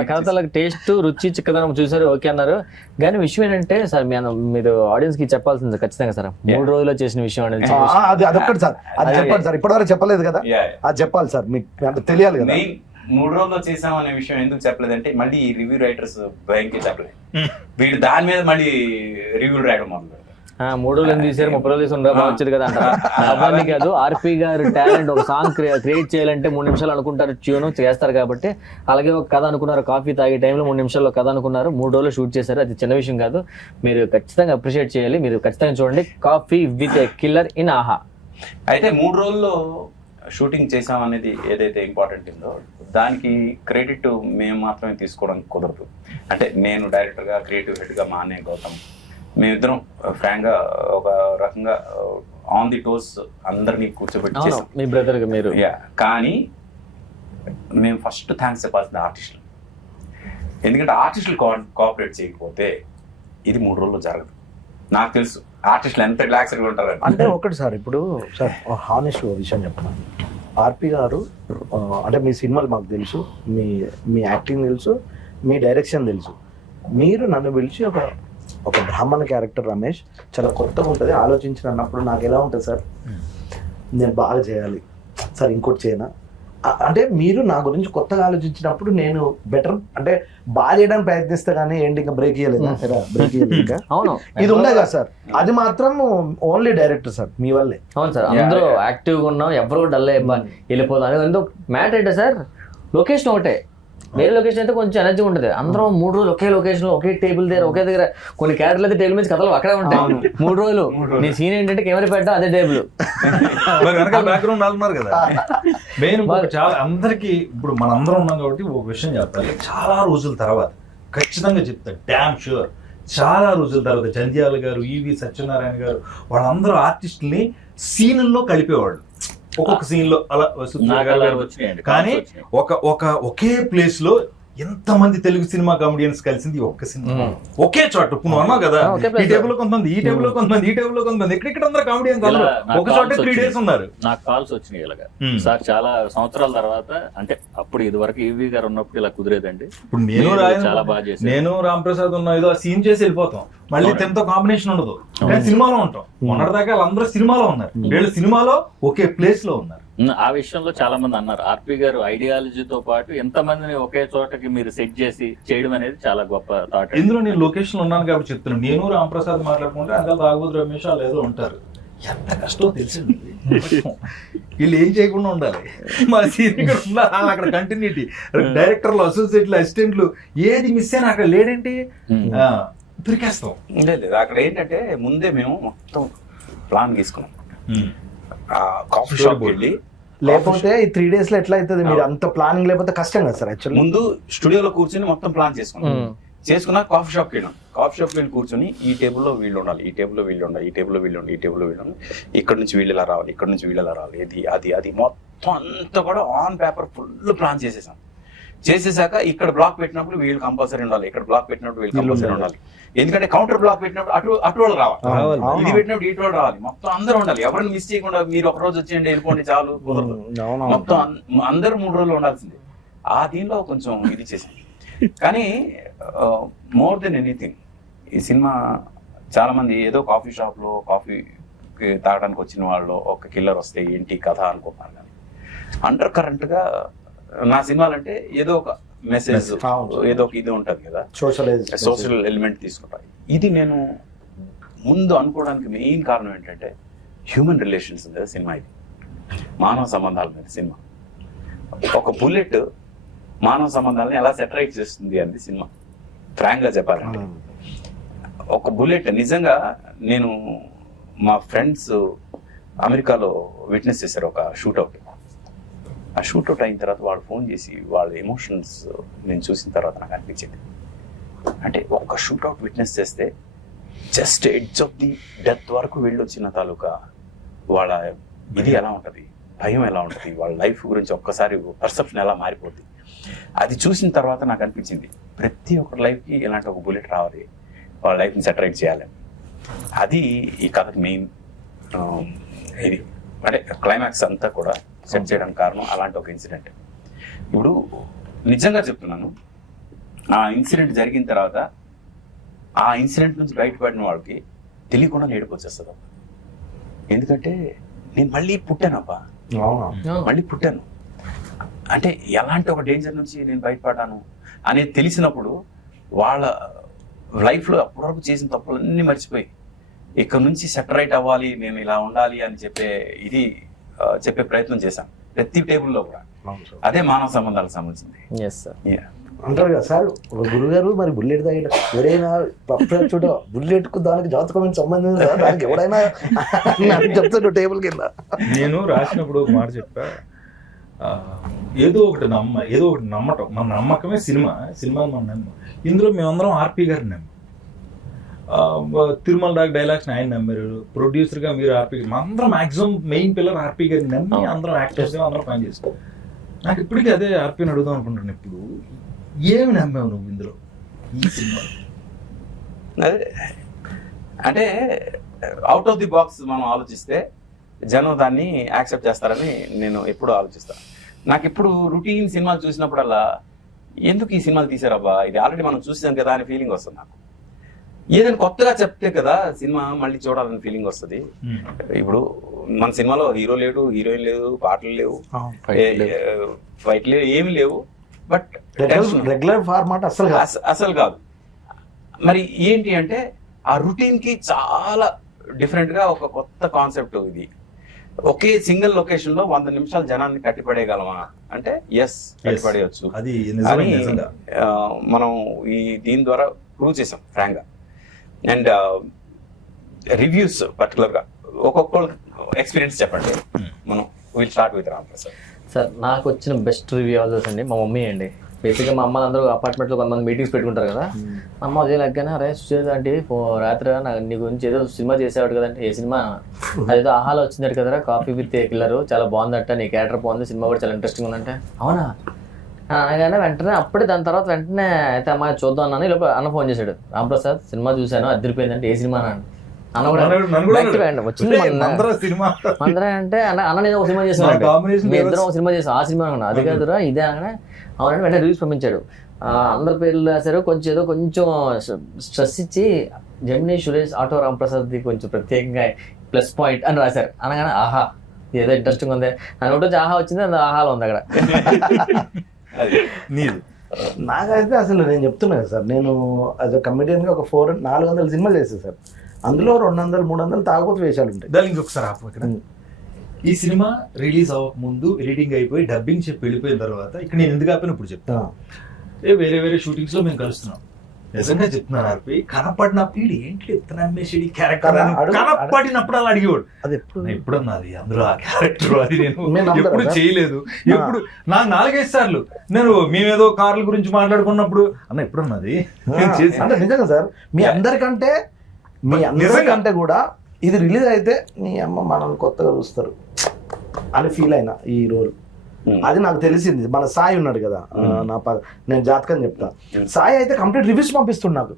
కథలకు టేస్ట్ రుచి చిక్కదనం చూసారు, ఓకే అన్నారు. కానీ విషయం ఏంటంటే సార్ మీరు ఆడియన్స్ కి చెప్పాల్సింది ఖచ్చితంగా సార్, 3 రోజుల్లో చేసిన విషయం అనేది అది అదొక్కటి సార్, అది చెప్పండి సార్. ఇప్పటివరకు చెప్పలేదు కదా, అది చెప్పాలి సార్, మీకు తెలియాలి కదా. 3 రోజుల్లో చేసాం అనే విషయం ఎందుకు చెప్పలేదంటే మళ్ళీ ఈ రివ్యూ రైటర్స్ భయంకి చెప్పలేదు. వీడు దాని మీద మళ్ళీ రివ్యూ రాయడం మొదలు 3 రోజులు ఎందుకు తీసారు, 30 రోజులు తీసుకుని బాగా వచ్చేది కదా అంటారు. అవన్నీ కాదు, ఆర్పి గారు టాలెంట్ ఒక సాంగ్ క్రియేట్ చేయాలంటే 3 నిమిషాలు అనుకుంటారు, ట్యూన్ చేస్తారు కాబట్టి. అలాగే ఒక కథ అనుకున్నారు, కాఫీ తాగే టైంలో 3 నిమిషాల్లో కథ అనుకున్నారు, 3 రోజులు షూట్ చేశారు. అది చిన్న విషయం కాదు, మీరు ఖచ్చితంగా అప్రిషియేట్ చేయాలి. మీరు ఖచ్చితంగా చూడండి coffee with a killer in ఆహా. అయితే 3 రోజుల్లో షూటింగ్ చేసాం అనేది ఏదైతే ఇంపార్టెంట్ ఉందో దానికి క్రెడిట్ మేము మాత్రమే తీసుకోవడం కుదరదు. అంటే నేను డైరెక్టర్గా, క్రియేటివ్ హెడ్గా మా అన్నయ్య గౌతమ్, మేమిద్దరం ఫ్రాంక్ గా ఒక రకంగా ఆన్ ది టోస్ అందరినీ కూర్చోబెట్టి చేసాం. మీ బ్రదర్ మీరు. కానీ మేము ఫస్ట్ థ్యాంక్స్ చెప్పాల్సింది ఆర్టిస్టులు. ఎందుకంటే ఆర్టిస్టులు కోఆపరేట్ చేయకపోతే ఇది 3 రోజుల్లో జరగదు. నాకు తెలుసు ఆర్టిస్టులు ఎంత రిలాక్స్డ్గా ఉంటారు అంటే ఒకటి సార్, ఇప్పుడు సార్ హానెస్ట్ విషయం చెప్పిన ఆర్పి గారు అంటే మీ సినిమాలు మాకు తెలుసు, మీ యాక్టింగ్ తెలుసు, మీ డైరెక్షన్ తెలుసు. మీరు నన్ను పిలిచి ఒక బ్రాహ్మణ క్యారెక్టర్ రమేష్ చాలా కొత్తగా ఉంటుంది ఆలోచించిన అన్నప్పుడు నాకు ఎలా ఉంటుంది సార్, నేను బాగా చేయాలి సార్, ఇంకోటి చేయనా అంటే మీరు నా గురించి కొత్తగా ఆలోచించినప్పుడు నేను బెటర్ అంటే బాగా చేయడానికి ప్రయత్నిస్తా కానీ ఏంటి ఇంకా బ్రేక్ ఇయ్యలేదు, బ్రేక్ ఇయ్యలేదు. అవును, ఇది ఉండే కదా సార్, అది మాత్రం ఓన్లీ డైరెక్టర్ సార్ మీ వల్లే. అవును సార్, అందరూ యాక్టివ్గా ఉన్నాం, ఎవరు డల్ వెళ్ళిపోతాం. అది ఎందుకు మ్యాటర్ ఏంటో సార్, లొకేషన్ ఒకటే, వేరే లొకేషన్ అయితే కొంచెం ఎనర్జీ ఉంటుంది. అందరం 3 రోజులు ఒకే లొకేషన్ లో ఒకే టేబుల్ దగ్గర ఒకే దగ్గర, కొన్ని క్యారెక్టర్లు అయితే టేబుల్ మీద కథలు అక్కడే ఉంటాయి. 3 రోజులు నీ సీన్ ఏంటంటే కెమెరా పెట్టడం అదే టేబుల్, బ్యాక్గ్రౌండ్ ఉన్నారు కదా. మెయిన్ చాలా అందరికి ఇప్పుడు మనందరం ఉన్నాం కాబట్టి ఒక విషయం చెప్పాలి. చాలా రోజుల తర్వాత ఖచ్చితంగా చెప్తాను, డ్యామ్ షూర్, చాలా రోజుల తర్వాత జంధ్యాల గారు, ఈవి సత్యనారాయణ గారు వాళ్ళందరూ ఆర్టిస్టుల్ని సీన్ల్లో కలిపేవాళ్ళు. ఒక్కొక్క సీన్ లో అలా కానీ ఒకే ప్లేస్ లో ఎంతమంది తెలుగు సినిమా కామెడియన్స్ కలిసింది ఒక్క సినిమా, ఒకే చోట. ఇప్పుడు నువ్వు అన్నావు కదా, ఈ టేబుల్ లో కొంతమంది, ఈ టేబుల్ లో కొంతమంది, ఈ టేబుల్ లో కొంతమంది, ఎక్కడెక్కడ అందరూ కామెడియన్స్ ఒక చోట 3 days ఉన్నారు. నాకు కాల్స్ వచ్చినాయి ఇలాగా సార్, చాలా సంవత్సరాల తర్వాత. అంటే అప్పుడు ఇది వరకు ఈవీ గారు ఉన్నప్పుడు ఇలా కుదిరేదండి. ఇప్పుడు చాలా బాగా చేశారు, నేను రాంప్రసాద్ ఉన్నా ఏదో సీన్ చేసి వెళ్ళిపోతాం, మళ్ళీ తనతో కాంబినేషన్ ఉండదు, కానీ సినిమాలో ఉంటాం. మొన్నటిదాకా వాళ్ళందరూ సినిమాలో ఉన్నారు, వీళ్ళు సినిమాలో ఒకే ప్లేస్ లో ఉన్నారు. ఆ విషయంలో చాలా మంది అన్నారు, ఆర్పి గారు ఐడియాలజీతో పాటు ఎంతమందిని ఒకే చోటకి మీరు సెట్ చేసి చేయడం అనేది చాలా గొప్ప థాట్. ఇందులో నేను లొకేషన్ ఉన్నాను కాబట్టి చెప్తున్నాను. నేను రాంప్రసాద్ మాట్లాడుకుంటే అంతా తాగుబోతు రమేష్ వాళ్ళు ఏదో ఉంటారు, ఎంత కష్టం తెలిసింది. వీళ్ళు ఏం చేయకుండా ఉండాలి, మా సీనియర్ ఉండాలి, అక్కడ కంటిన్యూటీ, డైరెక్టర్లు, అసోసియేట్లు, అసిస్టెంట్లు, ఏది మిస్ అయినా అక్కడ లేడంటే దొరికేస్తాం. లేదు అక్కడ ఏంటంటే ముందే మేము మొత్తం ప్లాన్ తీసుకున్నాం. కాఫీ షాప్ వెళ్ళి, లేకపోతే ఈ 3 days లో ఎట్లా అవుతుంది, మీరు అంత ప్లానింగ్ లేకపోతే కష్టం కదా సార్. యాక్చువల్లీ ముందు స్టూడియోలో కూర్చొని మొత్తం ప్లాన్ చేసుకున్నా కాఫీ షాప్కి వెళ్ళాం. కాఫీ షాప్కి వెళ్ళి కూర్చొని ఈ టేబుల్లో వీళ్ళు ఉండాలి, ఈ టేబుల్లో వీళ్ళు ఉండాలి, ఈ టేబుల్లో వీళ్ళు ఉండాలి, ఈ టేబుల్లో వీళ్ళు ఉండాలి, ఇక్కడ నుంచి వీళ్ళు ఇలా రావాలి, ఇక్కడ నుంచి వీళ్ళు ఇలా రావాలి, అది అది అది మొత్తం అంతా కూడా ఆన్ పేపర్ ఫుల్ ప్లాన్ చేసేసాం. చేసేసాక ఇక్కడ బ్లాక్ పెట్టినప్పుడు వీళ్ళు కంపల్సరీ ఉండాలి, ఇక్కడ బ్లాక్ పెట్టినప్పుడు వీళ్ళు కంపల్సరీ ఉండాలి. ఎందుకంటే కౌంటర్ బ్లాక్ పెట్టినప్పుడు అటు వాళ్ళు రావాలి, ఇది పెట్టినప్పుడు ఇటు వాళ్ళు రావాలి, మొత్తం అందరూ ఉండాలి. ఎవరిని మిస్ చేయకుండా మీరు ఒక రోజు వచ్చేయండి వెళ్ళిపోండి చాలు కుదరదు, మొత్తం అందరూ 3 రోజులు ఉండాల్సిందే. ఆ దీనిలో కొంచెం ఇది చేసింది. కానీ మోర్ దెన్ ఎనీథింగ్ ఈ సినిమా చాలా మంది ఏదో కాఫీ షాప్ లో కాఫీ తాగడానికి వచ్చిన వాళ్ళు ఒక కిల్లర్ వస్తే ఏంటి కథ అనుకుంటున్నారు. కానీ అండర్ కరెంట్ గా నా సినిమాలంటే ఏదో ఒక మెసేజ్, ఏదో ఒక ఇది ఉంటది కదా, సోషల్ ఎలిమెంట్ తీసుకుంటా. ఇది నేను ముందు అనుకోవడానికి మెయిన్ కారణం ఏంటంటే హ్యూమన్ రిలేషన్స్ మీద సినిమా, ఇది మానవ సంబంధాల మీద సినిమా. ఒక బుల్లెట్ మానవ సంబంధాలను ఎలా సెటరైట్ చేస్తుంది అనేది సినిమా. ఫ్రాంక్ గా చెప్పాలంటే ఒక బుల్లెట్ నిజంగా నేను మా ఫ్రెండ్స్ అమెరికాలో విట్నెస్ చేశారు ఒక షూట్అవుట్. ఆ షూట్అవుట్ అయిన తర్వాత వాళ్ళు ఫోన్ చేసి వాళ్ళ ఎమోషన్స్ నేను చూసిన తర్వాత నాకు అనిపించింది, అంటే ఒక షూట్అవుట్ విట్నెస్ చేస్తే just edge of the death వరకు వెళ్ళొచ్చిన తాలూకా వాళ్ళ ఇది ఎలా ఉంటుంది, భయం ఎలా ఉంటుంది, వాళ్ళ లైఫ్ గురించి ఒక్కసారి పర్సెప్షన్ ఎలా మారిపోద్ది. అది చూసిన తర్వాత నాకు అనిపించింది ప్రతి ఒక్కరి లైఫ్కి ఇలాంటి ఒక బుల్లెట్ రావాలి, వాళ్ళ లైఫ్ని సెటరైట్ చేయాలి. అది ఈ కథకి మెయిన్ ఇది, అంటే క్లైమాక్స్ అంతా కూడా సెట్ చేయడానికి కారణం అలాంటి ఒక ఇన్సిడెంట్. ఇప్పుడు నిజంగా చెప్తున్నాను, ఆ ఇన్సిడెంట్ జరిగిన తర్వాత ఆ ఇన్సిడెంట్ నుంచి బయటపడిన వాళ్ళకి తెలియకుండా ఏడుపు వచ్చేస్తుంది. ఎందుకంటే నేను మళ్ళీ పుట్టానబ్బా, మళ్ళీ పుట్టాను అంటే ఎలాంటి ఒక డేంజర్ నుంచి నేను బయటపడ్డాను అనేది తెలిసినప్పుడు వాళ్ళ లైఫ్లో అప్పటివరకు చేసిన తప్పులన్నీ మర్చిపోయి ఇక్కడ నుంచి సెటరైట్ అవ్వాలి, నేను ఇలా ఉండాలి అని చెప్పే ప్రయత్నం చేశాను ప్రతి టేబుల్లో కూడా. అదే మానవ సంబంధాలకు సంబంధించింది. అంటారు కదా సార్, ఒక గురుగారు మరి బుల్లెట్ తాగిట ఎవరైనా చూడ బుల్లెట్ కు దానికి జాతకం సంబంధం లేదా, దానికి ఎవరైనా చెప్తాడు టేబుల్ కింద. నేను రాసినప్పుడు ఒక మాట చెప్పా, ఏదో ఒకటి నమ్మటం, మన నమ్మకమే సినిమా మన నమ్మ. ఇందులో మేమందరం ఆర్పి గారిని నమ్మ, తిరుమల రాగ్ డైలాగ్స్ ఆయన నమ్మారు, ప్రొడ్యూసర్గా మీరు ఆర్పి, అందరం మాక్సిమం మెయిన్ పిల్లర్ ఆర్పి గారిని నమ్మి అందరం యాక్టర్స్ అందరం పని చేస్తాం. నాకు ఇప్పటికీ అదే ఆర్పిని అడుగుదాం అనుకుంటున్నాను, ఇప్పుడు ఏమి నమ్మావు నువ్వు ఇందులో ఈ సినిమా? అదే అంటే అవుట్ ఆఫ్ ది బాక్స్ మనం ఆలోచిస్తే జనం దాన్ని యాక్సెప్ట్ చేస్తారని నేను ఎప్పుడు ఆలోచిస్తాను. నాకు ఇప్పుడు రొటీన్ సినిమాలు చూసినప్పుడల్లా ఎందుకు ఈ సినిమాలు తీసారబ్బా, ఇది ఆల్రెడీ మనం చూసాం కదా అని ఫీలింగ్ వస్తుంది నాకు. ఏదైనా కొత్తగా చెప్తే కదా సినిమా మళ్ళీ చూడాలని ఫీలింగ్ వస్తుంది. ఇప్పుడు మన సినిమాలో హీరో లేడు, హీరోయిన్ లేదు, పాటలు లేవు, ఫైట్ లేవు, ఏమి లేవు, బట్ రెగ్యులర్ ఫార్మాట్ అసలు కాదు. మరి ఏంటి అంటే ఆ రొటీన్ కి చాలా డిఫరెంట్ గా ఒక కొత్త కాన్సెప్ట్ ఇది. ఒకే సింగిల్ లొకేషన్ లో 100 నిమిషాలు జనాన్ని కట్టిపడేయగలమా అంటే ఎస్, కట్టిపడేయచ్చు. అది మనం ఈ దీని ద్వారా ప్రూవ్ చేసాం ఫ్రాంక్ గా. అండ్ రివ్యూస్ పర్టికులర్ గా ఒక్కొక్కరు ఎక్స్పీరియన్స్ చెప్పండి. మనం will start with Ram Prasad sir. నాకు వచ్చిన బెస్ట్ రివ్యూ ఆల్సోస్ అండి మా మమ్మీ అండి. బేసిక్గా మా అమ్మ అందరూ అపార్ట్మెంట్లో కొంతమంది మీటింగ్స్ పెట్టుకుంటారు కదా, మా అమ్మ అదే లెక్కనే అరే సుచేత అంటే రాత్రి నీ గురించి ఏదో సినిమా చేసేవాడు కదంటే, ఏ సినిమా అదేదో ఆహాలో వచ్చిందట కదరా కాఫీ విత్ కిల్లర్, చాలా బాగుందట, నీ క్యారెక్టర్ బాగుంది, సినిమా కూడా చాలా ఇంట్రెస్టింగ్ ఉందంటే అవునా అనగానే వెంటనే అప్పుడే దాని తర్వాత వెంటనే అయితే అమ్మాయి చూద్దాం అన్నాను. ఈ లోపల అన్న ఫోన్ చేశాడు, రామ్ ప్రసాద్ సినిమా చూశాను అదిరిపోయిందంటే, ఏ సినిమా అన్న కూడా వచ్చింది అందరూ అంటే అన్న నేను ఒక సినిమా చేసాను, మీ ఇద్దరం ఒక సినిమా చేసాం, ఆ సినిమా అనుకున్నా, అది కాదురా ఇదే అనగానే అవునంటే వెంటనే రివ్యూస్ పంపించాడు. అందరి పేర్లు రాశారు, కొంచెం ఏదో కొంచెం స్ట్రెస్ ఇచ్చి జెమినీ సురేష్ ఆటో రామ్ ప్రసాద్ది కొంచెం ప్రత్యేకంగా ప్లస్ పాయింట్ అని రాశారు. అనగానే ఆహా ఏదో ఇంట్రెస్టింగ్ ఉంది అని ఒకటి ఆహా వచ్చింది, అది ఆహాలో ఉంది అక్కడ. నాకైతే అసలు నేను చెప్తున్నా కదా సార్, నేను యాజ్ అ కమెడియన్గా ఒక 400 సినిమాలు చేస్తాను సార్, అందులో 200, 300 తాగుబోతు వేషాలు ఉంటాయి. దానికి ఇంకొకసారి ఆపు ఇక్కడ. ఈ సినిమా రిలీజ్ అవ్వక ముందు ఎడిటింగ్ అయిపోయి డబ్బింగ్ చెప్పి వెళ్ళిపోయిన తర్వాత ఇక్కడ నేను ఎందుకు ఆపిన ఇప్పుడు చెప్తా, వేరే షూటింగ్స్ లో మేము కలుస్తున్నాం. నిజంగా చెప్తున్నాను ఆర్పి, కనపడిన పీడి ఏంటి చెప్తున్నా అమ్మేసి క్యారెక్టర్ కనపడినప్పుడు అలా అడిగేవాడు, అది ఎప్పుడన్నది అందులో ఆ క్యారెక్టర్, అది నేను ఎప్పుడు చేయలేదు. ఎప్పుడు నాకు 4-5 సార్లు నేను మేమేదో కార్ల గురించి మాట్లాడుకున్నప్పుడు అన్న ఎప్పుడన్నది అంటే నిజంగా సార్, మీ అందరికంటే కూడా ఇది రిలీజ్ అయితే నీ అమ్మ మనల్ని కొత్తగా చూస్తారు అని ఫీల్ అయినా ఈ రోల్ అది నాకు తెలిసింది. మన సాయి ఉన్నాడు కదా, నేను జాతకం చెప్తా, సాయి అయితే కంప్లీట్ రివ్యూస్ పంపిస్తుండు నాకు.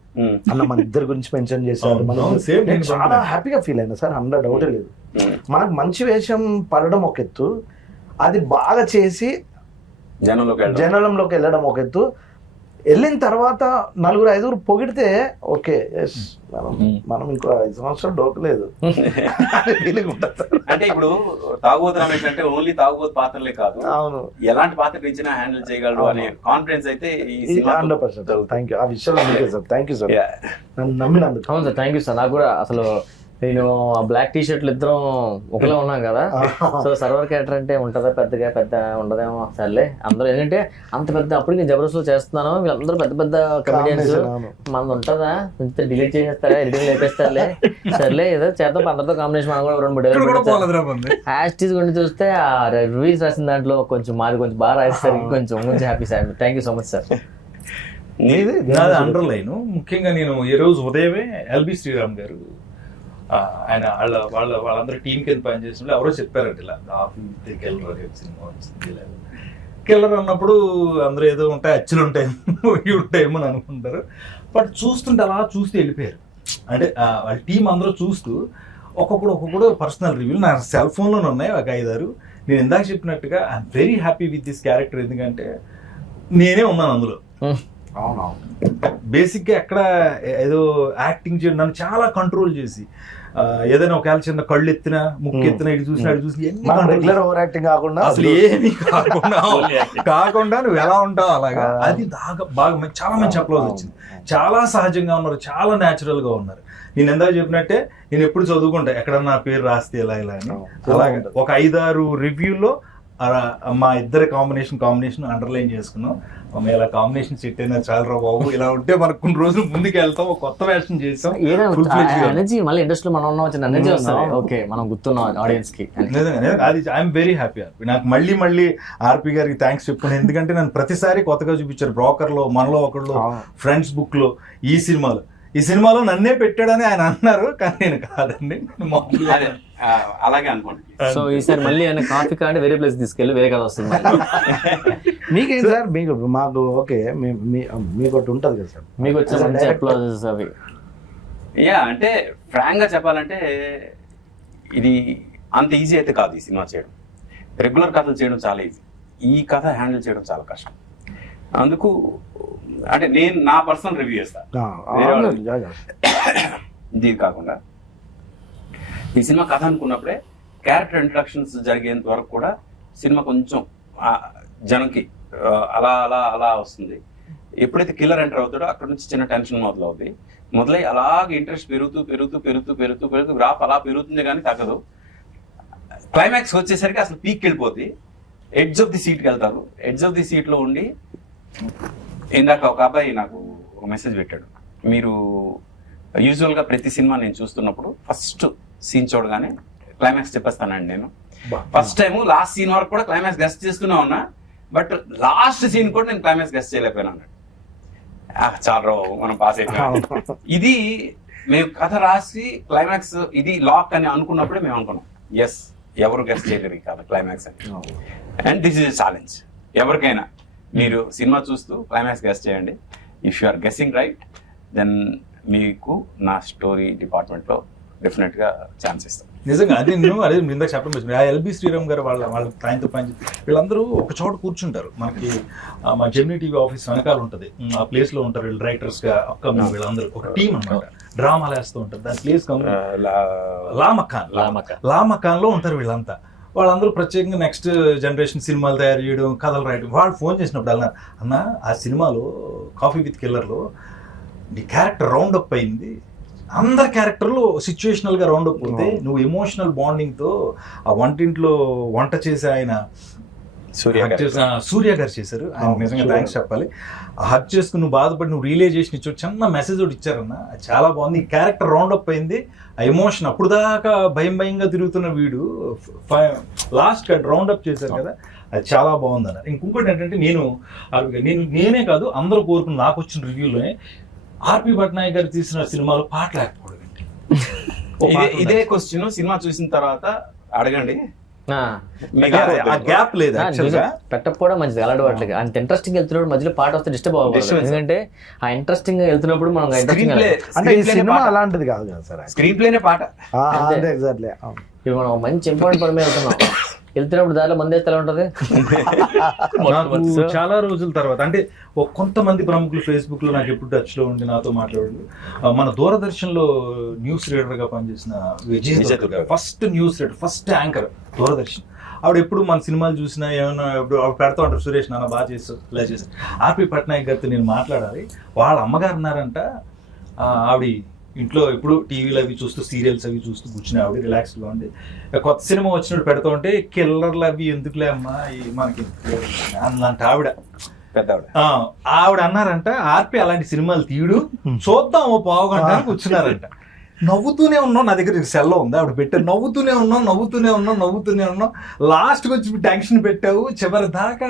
అన్న మన ఇద్దరి గురించి మెన్షన్ చేశారు, నేను చాలా హ్యాపీగా ఫీల్ అయినా సార్, 100 డౌటే లేదు. మనకు మంచి వేషం పడడం ఒక ఎత్తు, అది బాగా చేసి జనంలోకి వెళ్ళడం ఒక ఎత్తు, వెళ్ళిన తర్వాత 4-5 పొగిడితే ఓకే, మనం ఇంకో 5 సంవత్సరాలు డోకలేదు ఫీలింగ్ ఉంటుంది. అంటే ఇప్పుడు తాగుబోతు రమేష్ అంటే ఓన్లీ తాగుబోతు పాత్రలే కాదు, అవును, ఎలాంటి పాత్ర ఇచ్చినా హ్యాండిల్ చేయగలడు అనే కాన్ఫిడెన్స్ అయితే 100%. థ్యాంక్ యూ ఆ విషయంలో, సార్ థ్యాంక్ యూ సార్, నన్ను నమ్మినందుకు. అవును సార్, థ్యాంక్ యూ సార్. నాకు కూడా అసలు నేను ఆ బ్లాక్ టీ షర్ట్లు ఇద్దరం ఒకలా ఉన్నాం కదా, సో సర్వర్ క్యారెక్టర్ అంటే ఉంటుందా పెద్ద ఉండదేమో, సర్లే అందరూ ఏంటంటే అంత పెద్ద, అప్పుడు నేను జబర్దస్త్ చేస్తున్నాను, వీళ్ళందరూ పెద్ద కమెడియన్స్, మనది ఉంటుందా కొంచెం డిలీట్ చేసేస్తారా, ఎడిటింగ్ లేపేస్తారులే, సర్లే ఏదో చేద్దాం అందరితో కాంబినేషన్, మనం కూడా 2-3 హ్యాష్ గురించి చూస్తే ఆ రివ్యూస్ రాసిన దాంట్లో కొంచెం మాది కొంచెం బాగా రాసేసరికి కొంచెం happy sir. Thank you so much sir. నాది అండర్లైన్, ముఖ్యంగా నేను ఈ రోజు ఉదయమే ఎల్బి శ్రీరామ్ గారు ఆయన వాళ్ళందరూ టీం కింద పనిచేసినప్పుడు ఎవరో చెప్పారంట, ఇలా కాఫీ కిల్లర్ సినిమా వచ్చింది, కిల్లర్ అన్నప్పుడు అందరూ ఏదో ఉంటాయి, అచ్చులు ఉంటాయేమో ఇవి ఉంటాయేమో అని అనుకుంటారు, బట్ చూస్తుంటే అలా చూస్తూ వెళ్ళిపోయారు. అంటే వాళ్ళ టీం అందరూ చూస్తూ ఒక్కొక్కడు పర్సనల్ రివ్యూలు నా సెల్ ఫోన్లోనే ఉన్నాయి ఒక 5-6. నేను ఇందాక చెప్పినట్టుగా I'm very happy with this character, ఎందుకంటే నేనే ఉన్నాను అందులో. బేసిక్గా ఎక్కడ ఏదో యాక్టింగ్ చేయడం, నన్ను చాలా కంట్రోల్ చేసి, ఏదైనా ఒకవేళ చిన్న కళ్ళు ఎత్తినా ముక్కు ఎత్తినా ఇటు చూసినా ఇటు చూసి రెగ్యులర్ ఓవర్ యాక్టింగ్ కాకుండా అసలు ఏమీ కాకుండా నువ్వు ఎలా ఉంటావు అలాగా, అది బాగా చాలా మంచి అప్లోజ్ వచ్చింది. చాలా సహజంగా ఉన్నారు, చాలా న్యాచురల్ గా ఉన్నారు. నేను ఎందాక చెప్పినట్టే నేను ఎప్పుడు చదువుకుంటా ఎక్కడన్నా నా పేరు రాస్తే ఇలా అని, అలాగే ఒక 5-6 రివ్యూలో మా ఇద్దరి కాంబినేషన్ అండర్లైన్ చేసుకున్నాం. ఇలా కాంబినేషన్ సెట్ అయినా చాలా రా బాబు, ఇలా ఉంటే మనకు కొన్ని రోజులు ముందుకు వెళ్తాం, ఒక కొత్త వేషన్ చేస్తాం, మళ్ళీ ఇండస్ట్రీలో మనం ఉన్నాం ఎనర్జీ వస్తుంది, ఓకే మనం గుర్తున్నాం ఆడియన్స్ కి. అది ఐఎమ్ వెరీ హ్యాపీ. నాకు మళ్ళీ ఆర్పి గారికి థ్యాంక్స్ చెప్పుకున్నాను, ఎందుకంటే నన్ను ప్రతిసారి కొత్తగా చూపించారు. బ్రోకర్ లో, మనలో ఒకళ్ళు, ఫ్రెండ్స్ బుక్ లో, ఈ సినిమాలో నన్నే పెట్టాడని ఆయన అన్నారు, కానీ నేను కాదండి, అలాగే అనుకోండి. సో ఈసారి మళ్ళీ ఆయన కాఫీ కాంటే వేరే ప్లేస్ తీసుకెళ్ళి వేరే కథ వస్తుంది. మీకేం సార్, మాకు ఓకే, మీకు ఒకటి ఉంటుంది కదా సార్, మీకు వచ్చే మంచి అప్లాజెస్ అవి. అంటే ఫ్రాంక్ గా చెప్పాలంటే ఇది అంత ఈజీ అయితే కాదు ఈ సినిమా చేయడం. రెగ్యులర్ కథలు చేయడం చాలా ఈజీ, ఈ కథ హ్యాండిల్ చేయడం చాలా కష్టం. అందుకు అంటే నేను నా పర్సనల్ రివ్యూ చేస్తాను. ఇది కాకుండా ఈ సినిమా కథ అనుకున్నప్పుడే క్యారెక్టర్ ఇంట్రడక్షన్స్ జరిగేంత వరకు కూడా సినిమా కొంచెం జనంకి అలా అలా అలా వస్తుంది. ఎప్పుడైతే కిల్లర్ ఎంటర్ అవుతాడో అక్కడ నుంచి చిన్న టెన్షన్ మొదలై అలాగే ఇంట్రెస్ట్ పెరుగుతూ గ్రాఫ్ అలా పెరుగుతుంది కానీ తగ్గదు. క్లైమాక్స్ వచ్చేసరికి అసలు పీక్ వెళ్ళిపోద్ది, ఎడ్జ్ ఆఫ్ ది సీట్కి వెళ్తారు. ఎడ్జ్ ఆఫ్ ది సీట్లో ఉండి ఇందాక ఒక అబ్బాయి నాకు ఒక మెసేజ్ పెట్టాడు, మీరు యూజువల్గా ప్రతి సినిమా నేను చూస్తున్నప్పుడు ఫస్ట్ సీన్ చూడగానే క్లైమాక్స్ చెప్పేస్తానండి. నేను ఫస్ట్ టైం లాస్ట్ సీన్ వరకు కూడా క్లైమాక్స్ గెస్ట్ చేస్తూనే ఉన్నా, బట్ లాస్ట్ సీన్ కూడా నేను క్లైమాక్స్ గెస్ట్ చేయలేకపోయినా అన్నాడు. చాలా మనం పాస్ అయిపోయాం. ఇది మేము కథ రాసి క్లైమాక్స్ ఇది లాక్ అని అనుకున్నప్పుడే మేము అనుకున్నాం, ఎస్ ఎవరు గెస్ట్ చేయలేరు కదా క్లైమాక్స్ అని. అండ్ దిస్ ఇస్ ఛాలెంజ్ ఎవరికైనా, మీరు సినిమా చూస్తూ క్లైమాక్స్ గెస్ట్ చేయండి. If you are guessing right then మీకు నా స్టోరీ డిపార్ట్మెంట్లో డెఫినెట్గా ఛాన్స్ ఇస్తాం. నిజంగా అదే ఇందాక చెప్పడం వచ్చింది. ఆ ఎల్బి శ్రీరామ్ గారు వాళ్ళ ఆయనతో పని వీళ్ళందరూ ఒక చోట కూర్చుంటారు. మనకి మా జెమినీ టీవీ ఆఫీస్ వెనకాల ఉంటుంది, ఆ ప్లేస్ లో ఉంటారు వీళ్ళు రైటర్స్ గా. అప్కమింగ్ వీళ్ళందరూ ఒక టీం అన్నమాట, డ్రామాలు వేస్తూ ఉంటారు. దాని ప్లేస్ లామకాన్ లో ఉంటారు వీళ్ళంతా. వాళ్ళందరూ ప్రత్యేకంగా నెక్స్ట్ జనరేషన్ సినిమాలు తయారు చేయడం, కథలు రాయడం. వాళ్ళు ఫోన్ చేసినప్పుడు అన్న ఆ సినిమాలో కాఫీ విత్ కిల్లర్లో నీ క్యారెక్టర్ రౌండ్ అప్ అయింది, అందరి క్యారెక్టర్లు సిచ్యువేషనల్ గా రౌండ్ అప్ అవుతాయి, నువ్వు ఎమోషనల్ బాండింగ్ తో ఆ వంటింట్లో వంట చేసి ఆయన సూర్య గారు చేశారు. ఆయన నిజంగా థ్యాంక్స్ చెప్పాలి. హక్ చేసుకుని నువ్వు బాధపడి నువ్వు రియలైజేషన్ ఇచ్చావు, చిన్న మెసేజ్ ఒకటి ఇచ్చారన్న, చాలా బాగుంది. ఈ క్యారెక్టర్ రౌండ్ అప్ అయింది, ఆ ఎమోషన్ అప్పుడు దాకా భయంగా తిరుగుతున్న వీడు లాస్ట్ రౌండ్ అప్ చేశారు కదా, అది చాలా బాగుంది అన్నారు. ఇంకొకటి ఏంటంటే నేనే కాదు అందరూ కోరుకున్న, నాకు వచ్చిన రివ్యూలోనే ఆర్పి పట్నాయక్ గారు తీసిన సినిమాలో పాటలు లేకపోవడం. ఇదే క్వశ్చన్ సినిమా చూసిన తర్వాత అడగండి, ఆ గ్యాప్ లేదు యాక్చువల్ గా. పెట్టకపోవడం మంచిది అలవాట్లకి. అంత ఇంట్రెస్టింగ్ వెళ్తున్నప్పుడు మధ్యలో పాట వస్తే డిస్టర్బ్ అవ్వకూడదు. ఎందుకంటే ఆ ఇంట్రెస్టింగ్ వెళ్తున్నప్పుడు మనం స్క్రీన్ ప్లే అంటే ఈ సినిమా అలాంటిది కాదు కదా సార్. స్క్రీన్ ప్లేనే పాట. ఎగ్జాక్ట్లీ. ఇప్పుడు మనం మంచి ఇంపార్టెంట్ పని మీద వెళ్తున్నప్పుడు దారిలో మంది వేస్తే ఎలా ఉంటది? నాకు చాలా రోజుల తర్వాత అంటే కొంతమంది ప్రముఖులు ఫేస్బుక్ లో నాకు ఎప్పుడు టచ్ లో ఉండి నాతో మాట్లాడారు. మన దూరదర్శన్ లో న్యూస్ రీడర్ గా పనిచేసిన Vijay, first news reader, first anchor Doordarshan. ఆవిడ ఎప్పుడు మన సినిమాలు చూసినా ఏమైనా ఆవిడ పెడతా ఉంటారు, సురేష్ నాన్న బాగా చేస్తారు ఇలా చేస్తారు. ఆర్పి పట్నాయక్ గారితో నేను మాట్లాడాలి. వాళ్ళ అమ్మగారు ఉన్నారంట, ఆవిడ ఇంట్లో ఎప్పుడు టీవీలు అవి చూస్తూ సీరియల్స్ అవి చూస్తూ కూర్చుని ఆవిడ రిలాక్స్గా ఉంది. కొత్త సినిమా వచ్చినప్పుడు పెడతా ఉంటే కిల్లర్లు అవి ఎందుకులే అమ్మా మనకి అన్నంట ఆవిడ. ఆవిడ అన్నారంట ఆర్పి అలాంటి సినిమాలు తీయడు, చూద్దాం ఓ పావు గంట కూర్చున్నారంట. నవ్వుతూనే ఉన్నాం, నా దగ్గర సెల్లో ఉంది ఆవిడ పెట్టారు, నవ్వుతూనే ఉన్నాం. లాస్ట్కి వచ్చి టెన్షన్ పెట్టావు చివరి దాకా,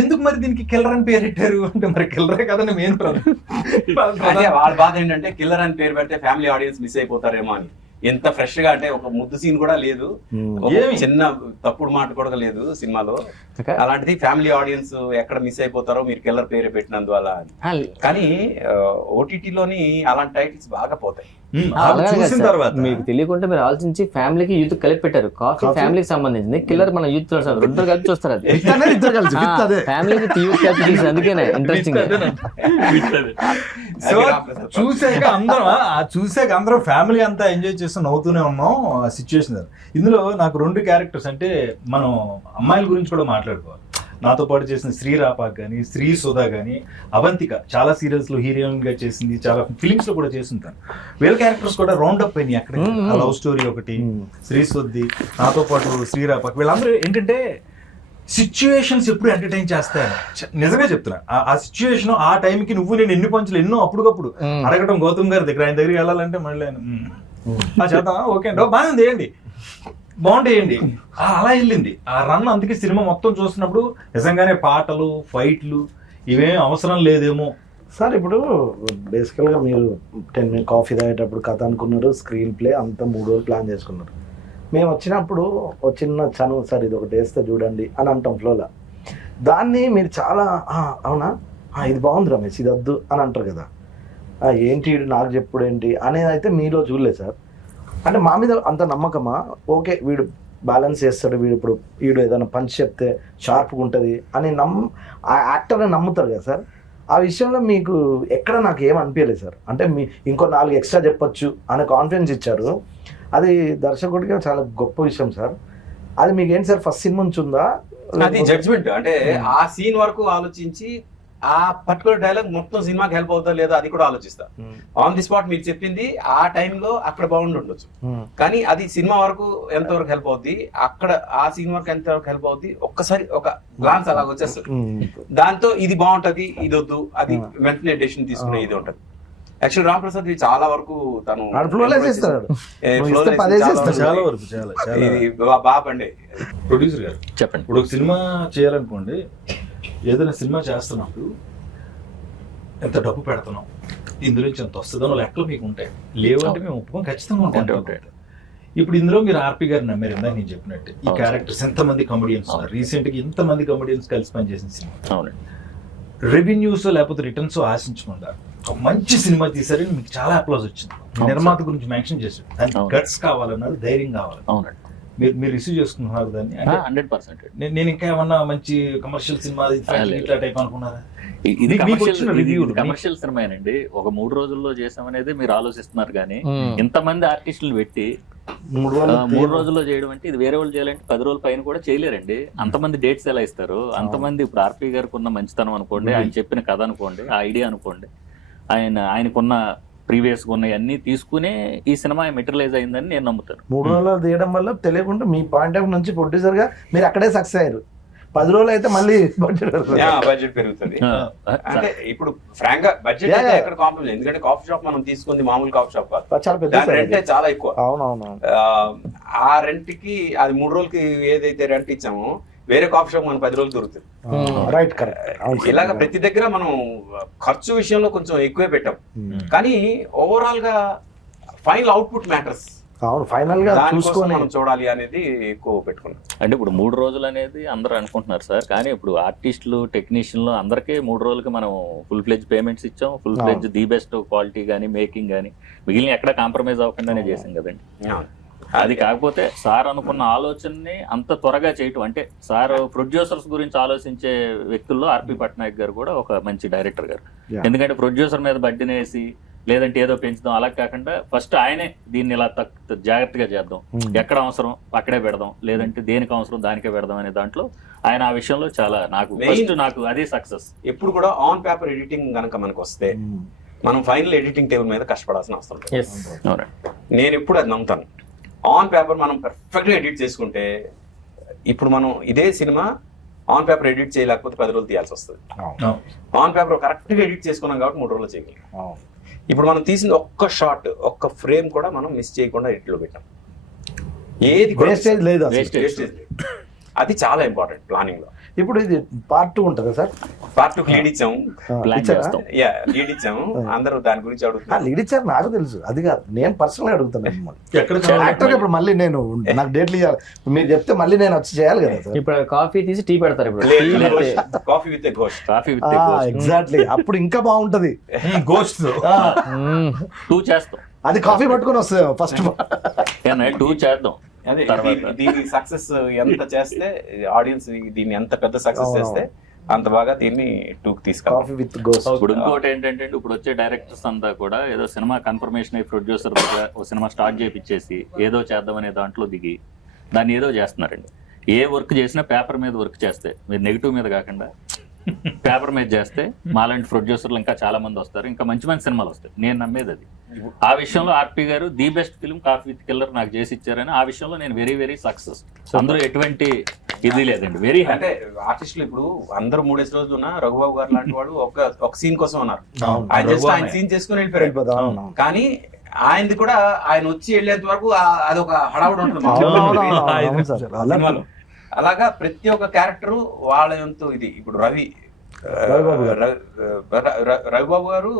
ఎందుకు మరి దీనికి కిల్లర్ అని పేరు పెట్టారు అంటే మరి కిల్లరే కదండి మెయిన్ వాళ్ళ బాధ ఏంటంటే కిల్లర్ అని పేరు పెడితే ఫ్యామిలీ ఆడియన్స్ మిస్ అయిపోతారేమో అని. ఎంత ఫ్రెష్ గా అంటే ఒక ముద్దు సీన్ కూడా లేదు, చిన్న తప్పుడు మాట కూడా లేదు సినిమాలో. అలాంటిది ఫ్యామిలీ ఆడియన్స్ ఎక్కడ మిస్ అయిపోతారో మీరు కిల్లర్ పేరు పెట్టినందువల్ల. కానీ ఓటీటీలోని అలాంటి టైటిల్స్ బాగా పోతాయి. చూసిన తర్వాత మీకు తెలియకుండా మీరు ఆలోచించి ఫ్యామిలీకి యూత్ కలిపి పెట్టారు. కాఫీ ఫ్యామిలీకి సంబంధించింది, కిల్లర్ మన యూత్ రెండు కలిపి చూస్తారు. అది ఫ్యామిలీకి యూత్ కలిపి చూసి అందుకేనే ఇంట్రెస్టింగ్. చూసాక అందరం ఫ్యామిలీ అంతా ఎంజాయ్ చేస్తూ నవ్వుతూనే ఉన్నాం ఆ సిచ్యువేషన్. ఇందులో నాకు 2 క్యారెక్టర్స్ అంటే మనం అమ్మాయిల గురించి కూడా మాట్లాడుకోవాలి. నాతో పాటు చేసిన శ్రీ రాపాక్ కానీ, శ్రీ సుధా కానీ, అవంతిక చాలా సీరియల్స్ లో హీరోయిన్ గా చేసింది, చాలా ఫిలిమ్స్ లో కూడా చేస్తుంటాను. వీళ్ళ క్యారెక్టర్స్ కూడా రౌండ్ అప్ అయినాయి అక్కడ. లవ్ స్టోరీ ఒకటి, శ్రీ సుద్ది, నాతో పాటు శ్రీ రాపాక్, వీళ్ళందరూ ఏంటంటే సిచ్యువేషన్స్ ఎప్పుడు ఎంటర్టైన్ చేస్తాయని నిజంగా చెప్తున్నా. ఆ సిచ్యువేషన్ ఆ టైంకి నువ్వు నేను ఎన్ని పంచులు ఎన్నో అప్పటికప్పుడు అడగడం గౌతమ్ గారి దగ్గర, ఆయన దగ్గరికి వెళ్ళాలంటే మళ్ళీ ఆయన చేద్దాం ఓకే అండి బాగా వేయండి బాగుంటాయండి అలా వెళ్ళింది ఆ రన్. అందుకే సినిమా మొత్తం చూసినప్పుడు నిజంగానే పాటలు ఫైట్లు ఇవేం అవసరం లేదేమో సార్. ఇప్పుడు బేసికల్గా మీరు 10 minutes కాఫీ తాగేటప్పుడు కథ అనుకున్నారు, స్క్రీన్ ప్లే అంతా 3 రోజులు ప్లాన్ చేసుకున్నారు. మేము వచ్చినప్పుడు ఒక చిన్న చనువు సార్ ఇది ఒకటి వేస్తే చూడండి అని అంటాం ఫ్లోలో. దాన్ని మీరు చాలా అవునా ఇది బాగుంది రమేష్ ఇది వద్దు అని అంటారు కదా. ఏంటి నాకు చెప్పుడు ఏంటి అనేది అయితే మీలో చూడలేదు సార్. అంటే మా మీద అంత నమ్మకమా? ఓకే వీడు బ్యాలెన్స్ చేస్తాడు, వీడు ఏదైనా పంచ్ చెప్తే షార్ప్గా ఉంటుంది అని ఆ యాక్టర్ని నమ్ముతారు కదా సార్. ఆ విషయంలో మీకు ఎక్కడ నాకు ఏం అనిపించలేదు సార్. అంటే ఇంకో 4 ఎక్స్ట్రా చెప్పొచ్చు అనే కాన్ఫిడెన్స్ ఇచ్చారు. అది దర్శకుడిగా చాలా గొప్ప విషయం సార్. అది మీకు ఏంటి సార్ ఫస్ట్ సినిమా నుంచి ఉందా? అది జడ్జ్మెంట్ అంటే ఆ సీన్ వరకు ఆలోచించి ఆ పర్టికులర్ డైలాగ్ మొత్తం సినిమాకి హెల్ప్ అవుతా లేదా అది కూడా ఆలోచిస్తా. ఆన్ ది స్పాట్ మీరు చెప్పింది ఆ టైంలో అక్కడ బాగుండి ఉండొచ్చు, కానీ అది సినిమా వరకు ఎంతవరకు హెల్ప్ అవుద్ది, అక్కడ ఆ సీన్ వరకు ఎంతవరకు హెల్ప్ అవుద్ది ఒక్కసారి ఒక గ్లాన్స్ అలా వచ్చేస్తుంది. దాంతో ఇది బాగుంటది ఇది వద్దు అది వెంటనే డెసిషన్ తీసుకునే ఇది ఉంటది. యాక్చువల్ రామ్ ప్రసాద్ చాలా వరకు తను బాబండి ప్రొడ్యూసర్ గారు చెప్పండి. ఇప్పుడు ఒక సినిమా చేయాలనుకోండి, ఏదైనా సినిమా చేస్తున్నప్పుడు ఎంత డబ్బు పెడుతున్నాం, ఇందులో నుంచి ఎంత వస్తుందో లెక్కలు మీకు ఉంటాయి. లేవంటే మేము ఒప్పుకొని ఖచ్చితంగా ఉంటాయి. ఇప్పుడు ఇందులో మీరు ఆర్పి గారు నమ్మారు ఇందాక నేను చెప్పినట్టు. ఈ క్యారెక్టర్స్ ఎంతమంది కమెడియన్స్ ఉన్నారు, రీసెంట్ గా ఇంతమంది కమెడియన్స్ కలిసి పనిచేసిన సినిమా. రెవెన్యూస్ లేకపోతే రిటర్న్స్ ఆశించకుండా ఒక మంచి సినిమా తీసారని మీకు చాలా అప్లాజ్ వచ్చింది. నిర్మాత గురించి మెన్షన్ చేశారు, దానికి గట్స్ కావాలన్నారు, ధైర్యం కావాలి. మీరు రిసీవ్ చేసుకుంటున్నారు దాన్ని? 100%. నేను ఇంకా ఏమన్నా మంచి కమర్షియల్ సినిమా ఇట్లా టైప్ అనుకున్నారా? ఇది కమర్షియల్ సినిమానండి. ఒక 3 రోజుల్లో చేసామనేది మీరు ఆలోచిస్తున్నారు, కానీ ఇంతమంది ఆర్టిస్టులు పెట్టి 3 రోజుల్లో చేయడం అంటే ఇది వేరే వాళ్ళు చేయాలంటే 10 రోజుల పైన కూడా చేయలేరండి. అంతమంది డేట్స్ ఎలా ఇస్తారు? అంతమంది ఇప్పుడు ఆర్పి గారికి ఉన్న మంచితనం అనుకోండి, ఆయన చెప్పిన కథ అనుకోండి, ఆ ఐడియా అనుకోండి, ఆయనకున్న ప్రీవియస్ ఉన్నవన్నీ తీసుకునే ఈ సినిమా మెటీరియలైజ్ అయిందని నేను నమ్ముతాను. 3 రోజులు తీయడం వల్ల తెలియకుండా మీ పాయింట్ ఆఫ్ నుంచి ప్రొడ్యూసర్ గా మీరు అక్కడే సక్సెస్ అయ్యారు. 10 రోజులు అయితే మళ్ళీ బడ్జెట్ పెరుగుతుంది. అంటే ఇప్పుడు ఫ్రాంక్ గా బడ్జెట్ ఎక్కడ కాంప్రమైజ్, ఎందుకంటే కాఫీ షాప్ మనం తీసుకుంది మామూలు కాఫీ షాప్ కాదు, చాలా పెద్ద రెంట్ చాలా ఎక్కువ. అవునవును. ఆ రెంట్ కి అది 3 రోజులకి ఏదైతే రెంట్ ఇచ్చామో వేరే కాఫీ షాప్ మనం 10 రోజులు దొరుకుతుంది. Right, correct. ఇలాగ ప్రతి దగ్గర మనం ఖర్చు విషయంలో కొంచెం ఎక్కువే పెట్టాం, కానీ ఓవరాల్ గా ఫైనల్ అవుట్పుట్ మ్యాటర్స్. అవును ఫైనల్ గా దానికోసం చూసుకొని మనం చూడాలి అనేది ఎక్కువ పెట్టుకున్నాం. అంటే ఇప్పుడు 3 రోజులు అనేది అందరూ అనుకుంటున్నారు సార్, కానీ ఇప్పుడు ఆర్టిస్టులు టెక్నీషియన్లు అందరికీ 3 రోజులకి మనం ఫుల్ ఫ్లెడ్జ్ పేమెంట్స్ ఇచ్చాం, full fledged the best quality కానీ మేకింగ్ కానీ మిగిలిన ఎక్కడ కాంప్రమైజ్ అవ్వకుండానే చేసాం కదండి. అది కాకపోతే సార్ అనుకున్న ఆలోచనని అంత త్వరగా చేయటం, అంటే సార్ ప్రొడ్యూసర్స్ గురించి ఆలోచించే వ్యక్తుల్లో ఆర్పి పట్నాయక్ గారు కూడా ఒక మంచి డైరెక్టర్ గారు. ఎందుకంటే ప్రొడ్యూసర్ మీద బడ్డీని వేసి లేదంటే ఏదో పెంచుదాం అలా కాకుండా ఫస్ట్ ఆయనే దీన్ని ఇలా జాగ్రత్తగా చేద్దాం, ఎక్కడ అవసరం అక్కడే పెడదాం, లేదంటే దేనికి అవసరం దానికే పెడదాం అనే దాంట్లో ఆయన ఆ విషయంలో చాలా నాకు అదే సక్సెస్. ఎప్పుడు కూడా ఆన్ పేపర్ ఎడిటింగ్ కనుక మనకు వస్తే మనం ఫైనల్ ఎడిటింగ్ టేబుల్ మీద కష్టపడాల్సిన అవసరం లేదు. నేను ఎప్పుడు అది నమ్ముతాను. ఆన్ పేపర్ మనం పర్ఫెక్ట్గా ఎడిట్ చేసుకుంటే, ఇప్పుడు మనం ఇదే సినిమా ఆన్ పేపర్ ఎడిట్ చేయలేకపోతే 10 రోజులు తీయాల్సి వస్తుంది. ఆన్ పేపర్ కరెక్ట్గా ఎడిట్ చేసుకున్నాం కాబట్టి 3 రోజులు చేయగలం. ఇప్పుడు మనం తీసిన ఒక్క షాట్, ఒక్క ఫ్రేమ్ కూడా మనం మిస్ చేయకుండా ఎడిట్లో పెట్టాం. ఏది వేస్టేజ్ లేదు, వేస్టేజ్ లేదు. అది చాలా ఇంపార్టెంట్ ప్లానింగ్ లో. ఇప్పుడు ఇది పార్ట్ 2 ఉంటుందా సార్? పార్ట్ 2 లీడ్ ఇచ్చాము, ప్లాన్ ఇచ్చాము. అందరూ దాని గురించి అడుగుతున్నారు. లీడ్ ఇచ్చారు నాకు తెలుసు, అది కాదు నేను పర్సనల్ గా అడుగుతాను. యాక్టర్ ఇప్పుడు మళ్ళీ నేను నాకు డేట్లు ఇవ్వాలి, మీరు చెప్తే మళ్ళీ నేను వచ్చి చేయాలి కదా సార్. ఇప్పుడు కాఫీ తీసి టీ పెడతారు, ఇప్పుడు కాఫీ విత్ గోస్ట్. ఎగ్జాక్ట్లీ, అప్పుడు ఇంకా బాగుంటది. గోస్ట్ 2 చేస్తాం, అది కాఫీ పట్టుకొని వస్తుంది ఫస్ట్ 2 చేద్దాం. అదే దీని సక్సెస్ ఎంత చేస్తే ఆడియన్స్ దీన్ని ఎంత పెద్ద సక్సెస్ చేస్తే అంత బాగా దీన్ని 2కి తీసుకెళ్తాం. Coffee with ghost. ఇప్పుడు ఇంకోటి ఏంటంటే ఇప్పుడు వచ్చే డైరెక్టర్స్ అంతా కూడా ఏదో సినిమా కన్ఫర్మేషన్ అయ్యి ప్రొడ్యూసర్ ఒక సినిమా స్టార్ట్ చేయించేసి ఏదో చేద్దామనే దాంట్లో దిగి దాన్ని ఏదో చేస్తున్నారండి. ఏ వర్క్ చేసినా పేపర్ మీద వర్క్ చేస్తే, మీరు నెగిటివ్ మీద కాకుండా పేపర్ మీద చేస్తే మాలాంటి ప్రొడ్యూసర్లు ఇంకా చాలా మంది వస్తారు, ఇంకా మంచి మంచి సినిమాలు వస్తాయి. నేను నమ్మేది అది. ఆ విషయంలో ఆర్పి గారు the best film coffee with killer నాకు చేసి ఇచ్చారని ఆ విషయంలో నేను వెరీ వెరీ సక్సెస్. అందులో ఎటువంటి ఇది లేదండి, వెరీ అంటే ఆర్టిస్టులు ఇప్పుడు అందరూ 3 రోజులు ఉన్న రఘుబాబు గారు లాంటి వాడు ఒక సీన్ కోసం ఉన్నారు. ఆయన సీన్ చేసుకుని వెళ్ళిపోయారు. కానీ ఆయనది కూడా ఆయన వచ్చి వెళ్ళేంత వరకు అదొక హడావుడు ఉంటుంది. అలాగా ప్రతి ఒక్క క్యారెక్టర్ వాళ్ళ ఎంతో ఇది. ఇప్పుడు రవిబాబు గారు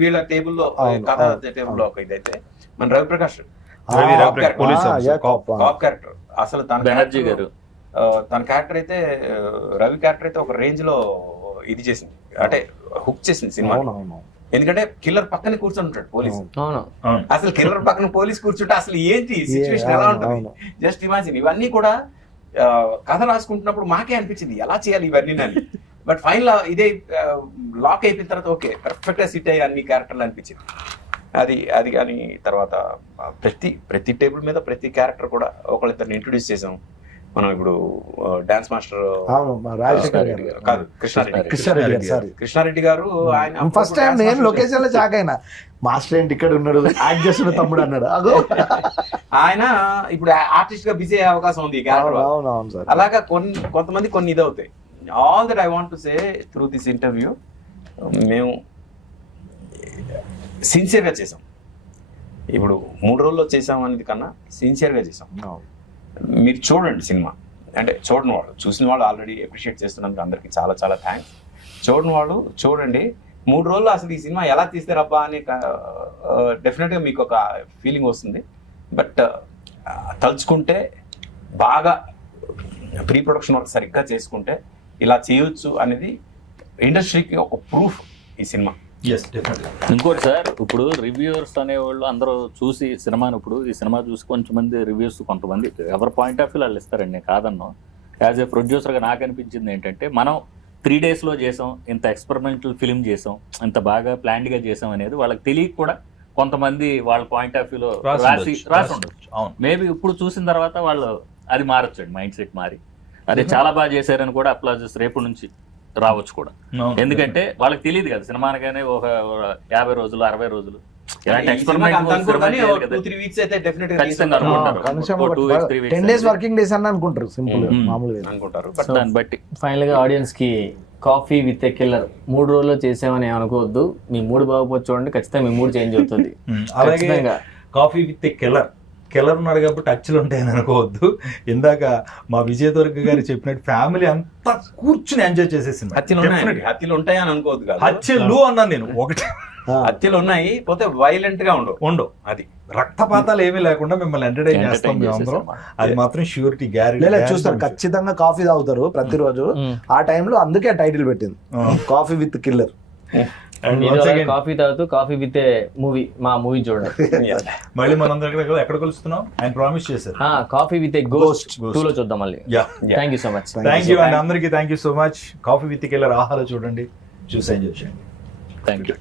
వీళ్ళ టేబుల్లో కథ టేబుల్లో ఒక ఇదైతే మన రవిప్రకాష్ కాప్ క్యారెక్టర్ అసలు తన క్యారెక్టర్ అయితే రవి క్యారెక్టర్ అయితే ఒక రేంజ్ లో ఇది చేసింది, అంటే హుక్ చేసింది సినిమా. ఎందుకంటే కిల్లర్ పక్కనే కూర్చొని ఉంటాడు పోలీసు. అసలు కిల్లర్ పక్కన పోలీస్ కూర్చుంటే అసలు ఏంటి సిచ్యువేషన్ ఎలా ఉంటుంది జస్ట్ ఇమాజిన్. ఇవన్నీ కూడా కథ రాసుకుంటున్నప్పుడు మాకే అనిపించింది ఎలా చేయాలి ఇవన్నీ అని. బట్ ఫైనల్ ఇదే లాక్ అయిపోయిన తర్వాత ఓకే పర్ఫెక్ట్ గా సిట్ అయ్యి అన్ని క్యారెక్టర్లు అనిపించింది. అది కానీ తర్వాత ప్రతి టేబుల్ మీద ప్రతి క్యారెక్టర్ కూడా ఒకళ్ళిద్దరిని ఇంట్రొడ్యూస్ చేసాం మనం. ఇప్పుడు డాన్స్ మాస్టర్ కాదు కృష్ణారెడ్డి గారు, ఆయన ఫస్ట్ టైం నేను లొకేషన్ లో షాక్ అయినా, మాస్టర్ ఏంటి ఇక్కడ ఉన్నాడు, యాక్ట్ చేస్తున్న తమ్ముడు అన్నాడు. ఆయన ఇప్పుడు ఆర్టిస్ట్ గా బిజీ అయ్యే అవకాశం ఉంది. అలాగా కొంతమంది కొన్ని ఇదవుతాయి. All that I want to say through this interview, మేము సిన్సియర్గా చేసాం. ఇప్పుడు 3 రోజుల్లో చేసాం అనేది కన్నా సిన్సియర్గా చేసాం. మీరు చూడండి సినిమా, అంటే చూడని వాళ్ళు, చూసిన వాళ్ళు ఆల్రెడీ అప్రిషియేట్ చేస్తున్నందుకు అందరికీ చాలా చాలా థ్యాంక్స్. చూడని వాళ్ళు చూడండి. 3 రోజుల్లో అసలు ఈ సినిమా ఎలా తీస్తారబ్బా అని డెఫినెట్గా మీకు ఒక ఫీలింగ్ వస్తుంది. బట్ తలుచుకుంటే బాగా ప్రీ ప్రొడక్షన్ వర్క్ సరిగ్గా చేసుకుంటే ఇలా చేయొచ్చు అనేది ఇండస్ట్రీకి ఒక ప్రూఫ్ ఈ సినిమా. ఇంకోటి సార్, ఇప్పుడు రివ్యూవర్స్ అనేవాళ్ళు అందరూ చూసి సినిమాను, ఇప్పుడు ఈ సినిమా చూసి కొంతమంది రివ్యూస్, కొంతమంది ఎవరి పాయింట్ ఆఫ్ వ్యూ వాళ్ళు ఇస్తారండి, నేను కాదన్నో. యాజ్ ఏ ప్రొడ్యూసర్గా నాకు అనిపించింది ఏంటంటే, మనం 3 డేస్లో చేసాం, ఇంత ఎక్స్పెరిమెంటల్ ఫిల్మ్ చేసాం, ఇంత బాగా ప్లాన్డ్గా చేసాం అనేది వాళ్ళకి తెలియక కూడా కొంతమంది వాళ్ళ పాయింట్ ఆఫ్ వ్యూలో రాసి ఉండొచ్చు. మేబీ ఇప్పుడు చూసిన తర్వాత వాళ్ళు అది మారొచ్చండి, మైండ్ సెట్ మారి అదే చాలా బాగా చేశారని కూడా అప్లాజెస్ రేపు నుంచి రావచ్చు కూడా. ఎందుకంటే వాళ్ళకి తెలియదు కదా సినిమా అనగానే ఒక 50 రోజులు 60 రోజులు ఇలాంటి ఎక్స్పెరిమెంట్ అనుకుంటారు. దాన్ని బట్టి ఫైనల్ గా ఆడియన్స్ కి కాఫీ విత్ ఎ కిల్లర్ 3 రోజుల్లో చేసామని అనుకోవద్దు. మీ మూడు బాగుపోతే చూడండి, ఖచ్చితంగా మీ మూడు చేంజ్ అవుతుంది. అలాగే కాఫీ విత్ ఎ కిల్లర్ ఉన్నాడు కాబట్టి హత్యలు ఉంటాయని అనుకోవద్దు. ఇందాక మా విజయ్ దుర్గ గారు చెప్పినట్టు ఫ్యామిలీ అంతా కూర్చుని ఎంజాయ్ చేసేసింది. హత్యలు ఉంటాయని అనుకోవద్దు. హత్యలు అన్నాను నేను, ఒకటి హత్యలు ఉన్నాయి, పోతే వైలెంట్ గా ఉండవు. అది రక్తపాతాలు ఏమీ లేకుండా మిమ్మల్ని ఎంటర్టైన్ చేస్తాం మేము అందరం. అది మాత్రం ష్యూరిటీ లేదు చూస్తారు ఖచ్చితంగా కాఫీ తాగుతారు ప్రతిరోజు. ఆ టైంలో అందుకే టైటిల్ పెట్టింది కాఫీ విత్ కిల్లర్. కాఫీ తాగుతూ కాఫీ విత్ మూవీ, మా మూవీ చూడండి. మళ్ళీ మనం ఎక్కడ కలుస్తున్నాం ఆయన ప్రామిస్ చేశారు. కాఫీ విత్ గోస్ట్ 2 లో చూద్దాం మళ్ళీ. Thank you so much. Thank you అండి అందరికీ. Thank you so much. Coffee with killer ఆహాలో చూడండి, చూసి ఎంజాయ్ చేయండి. Thank you.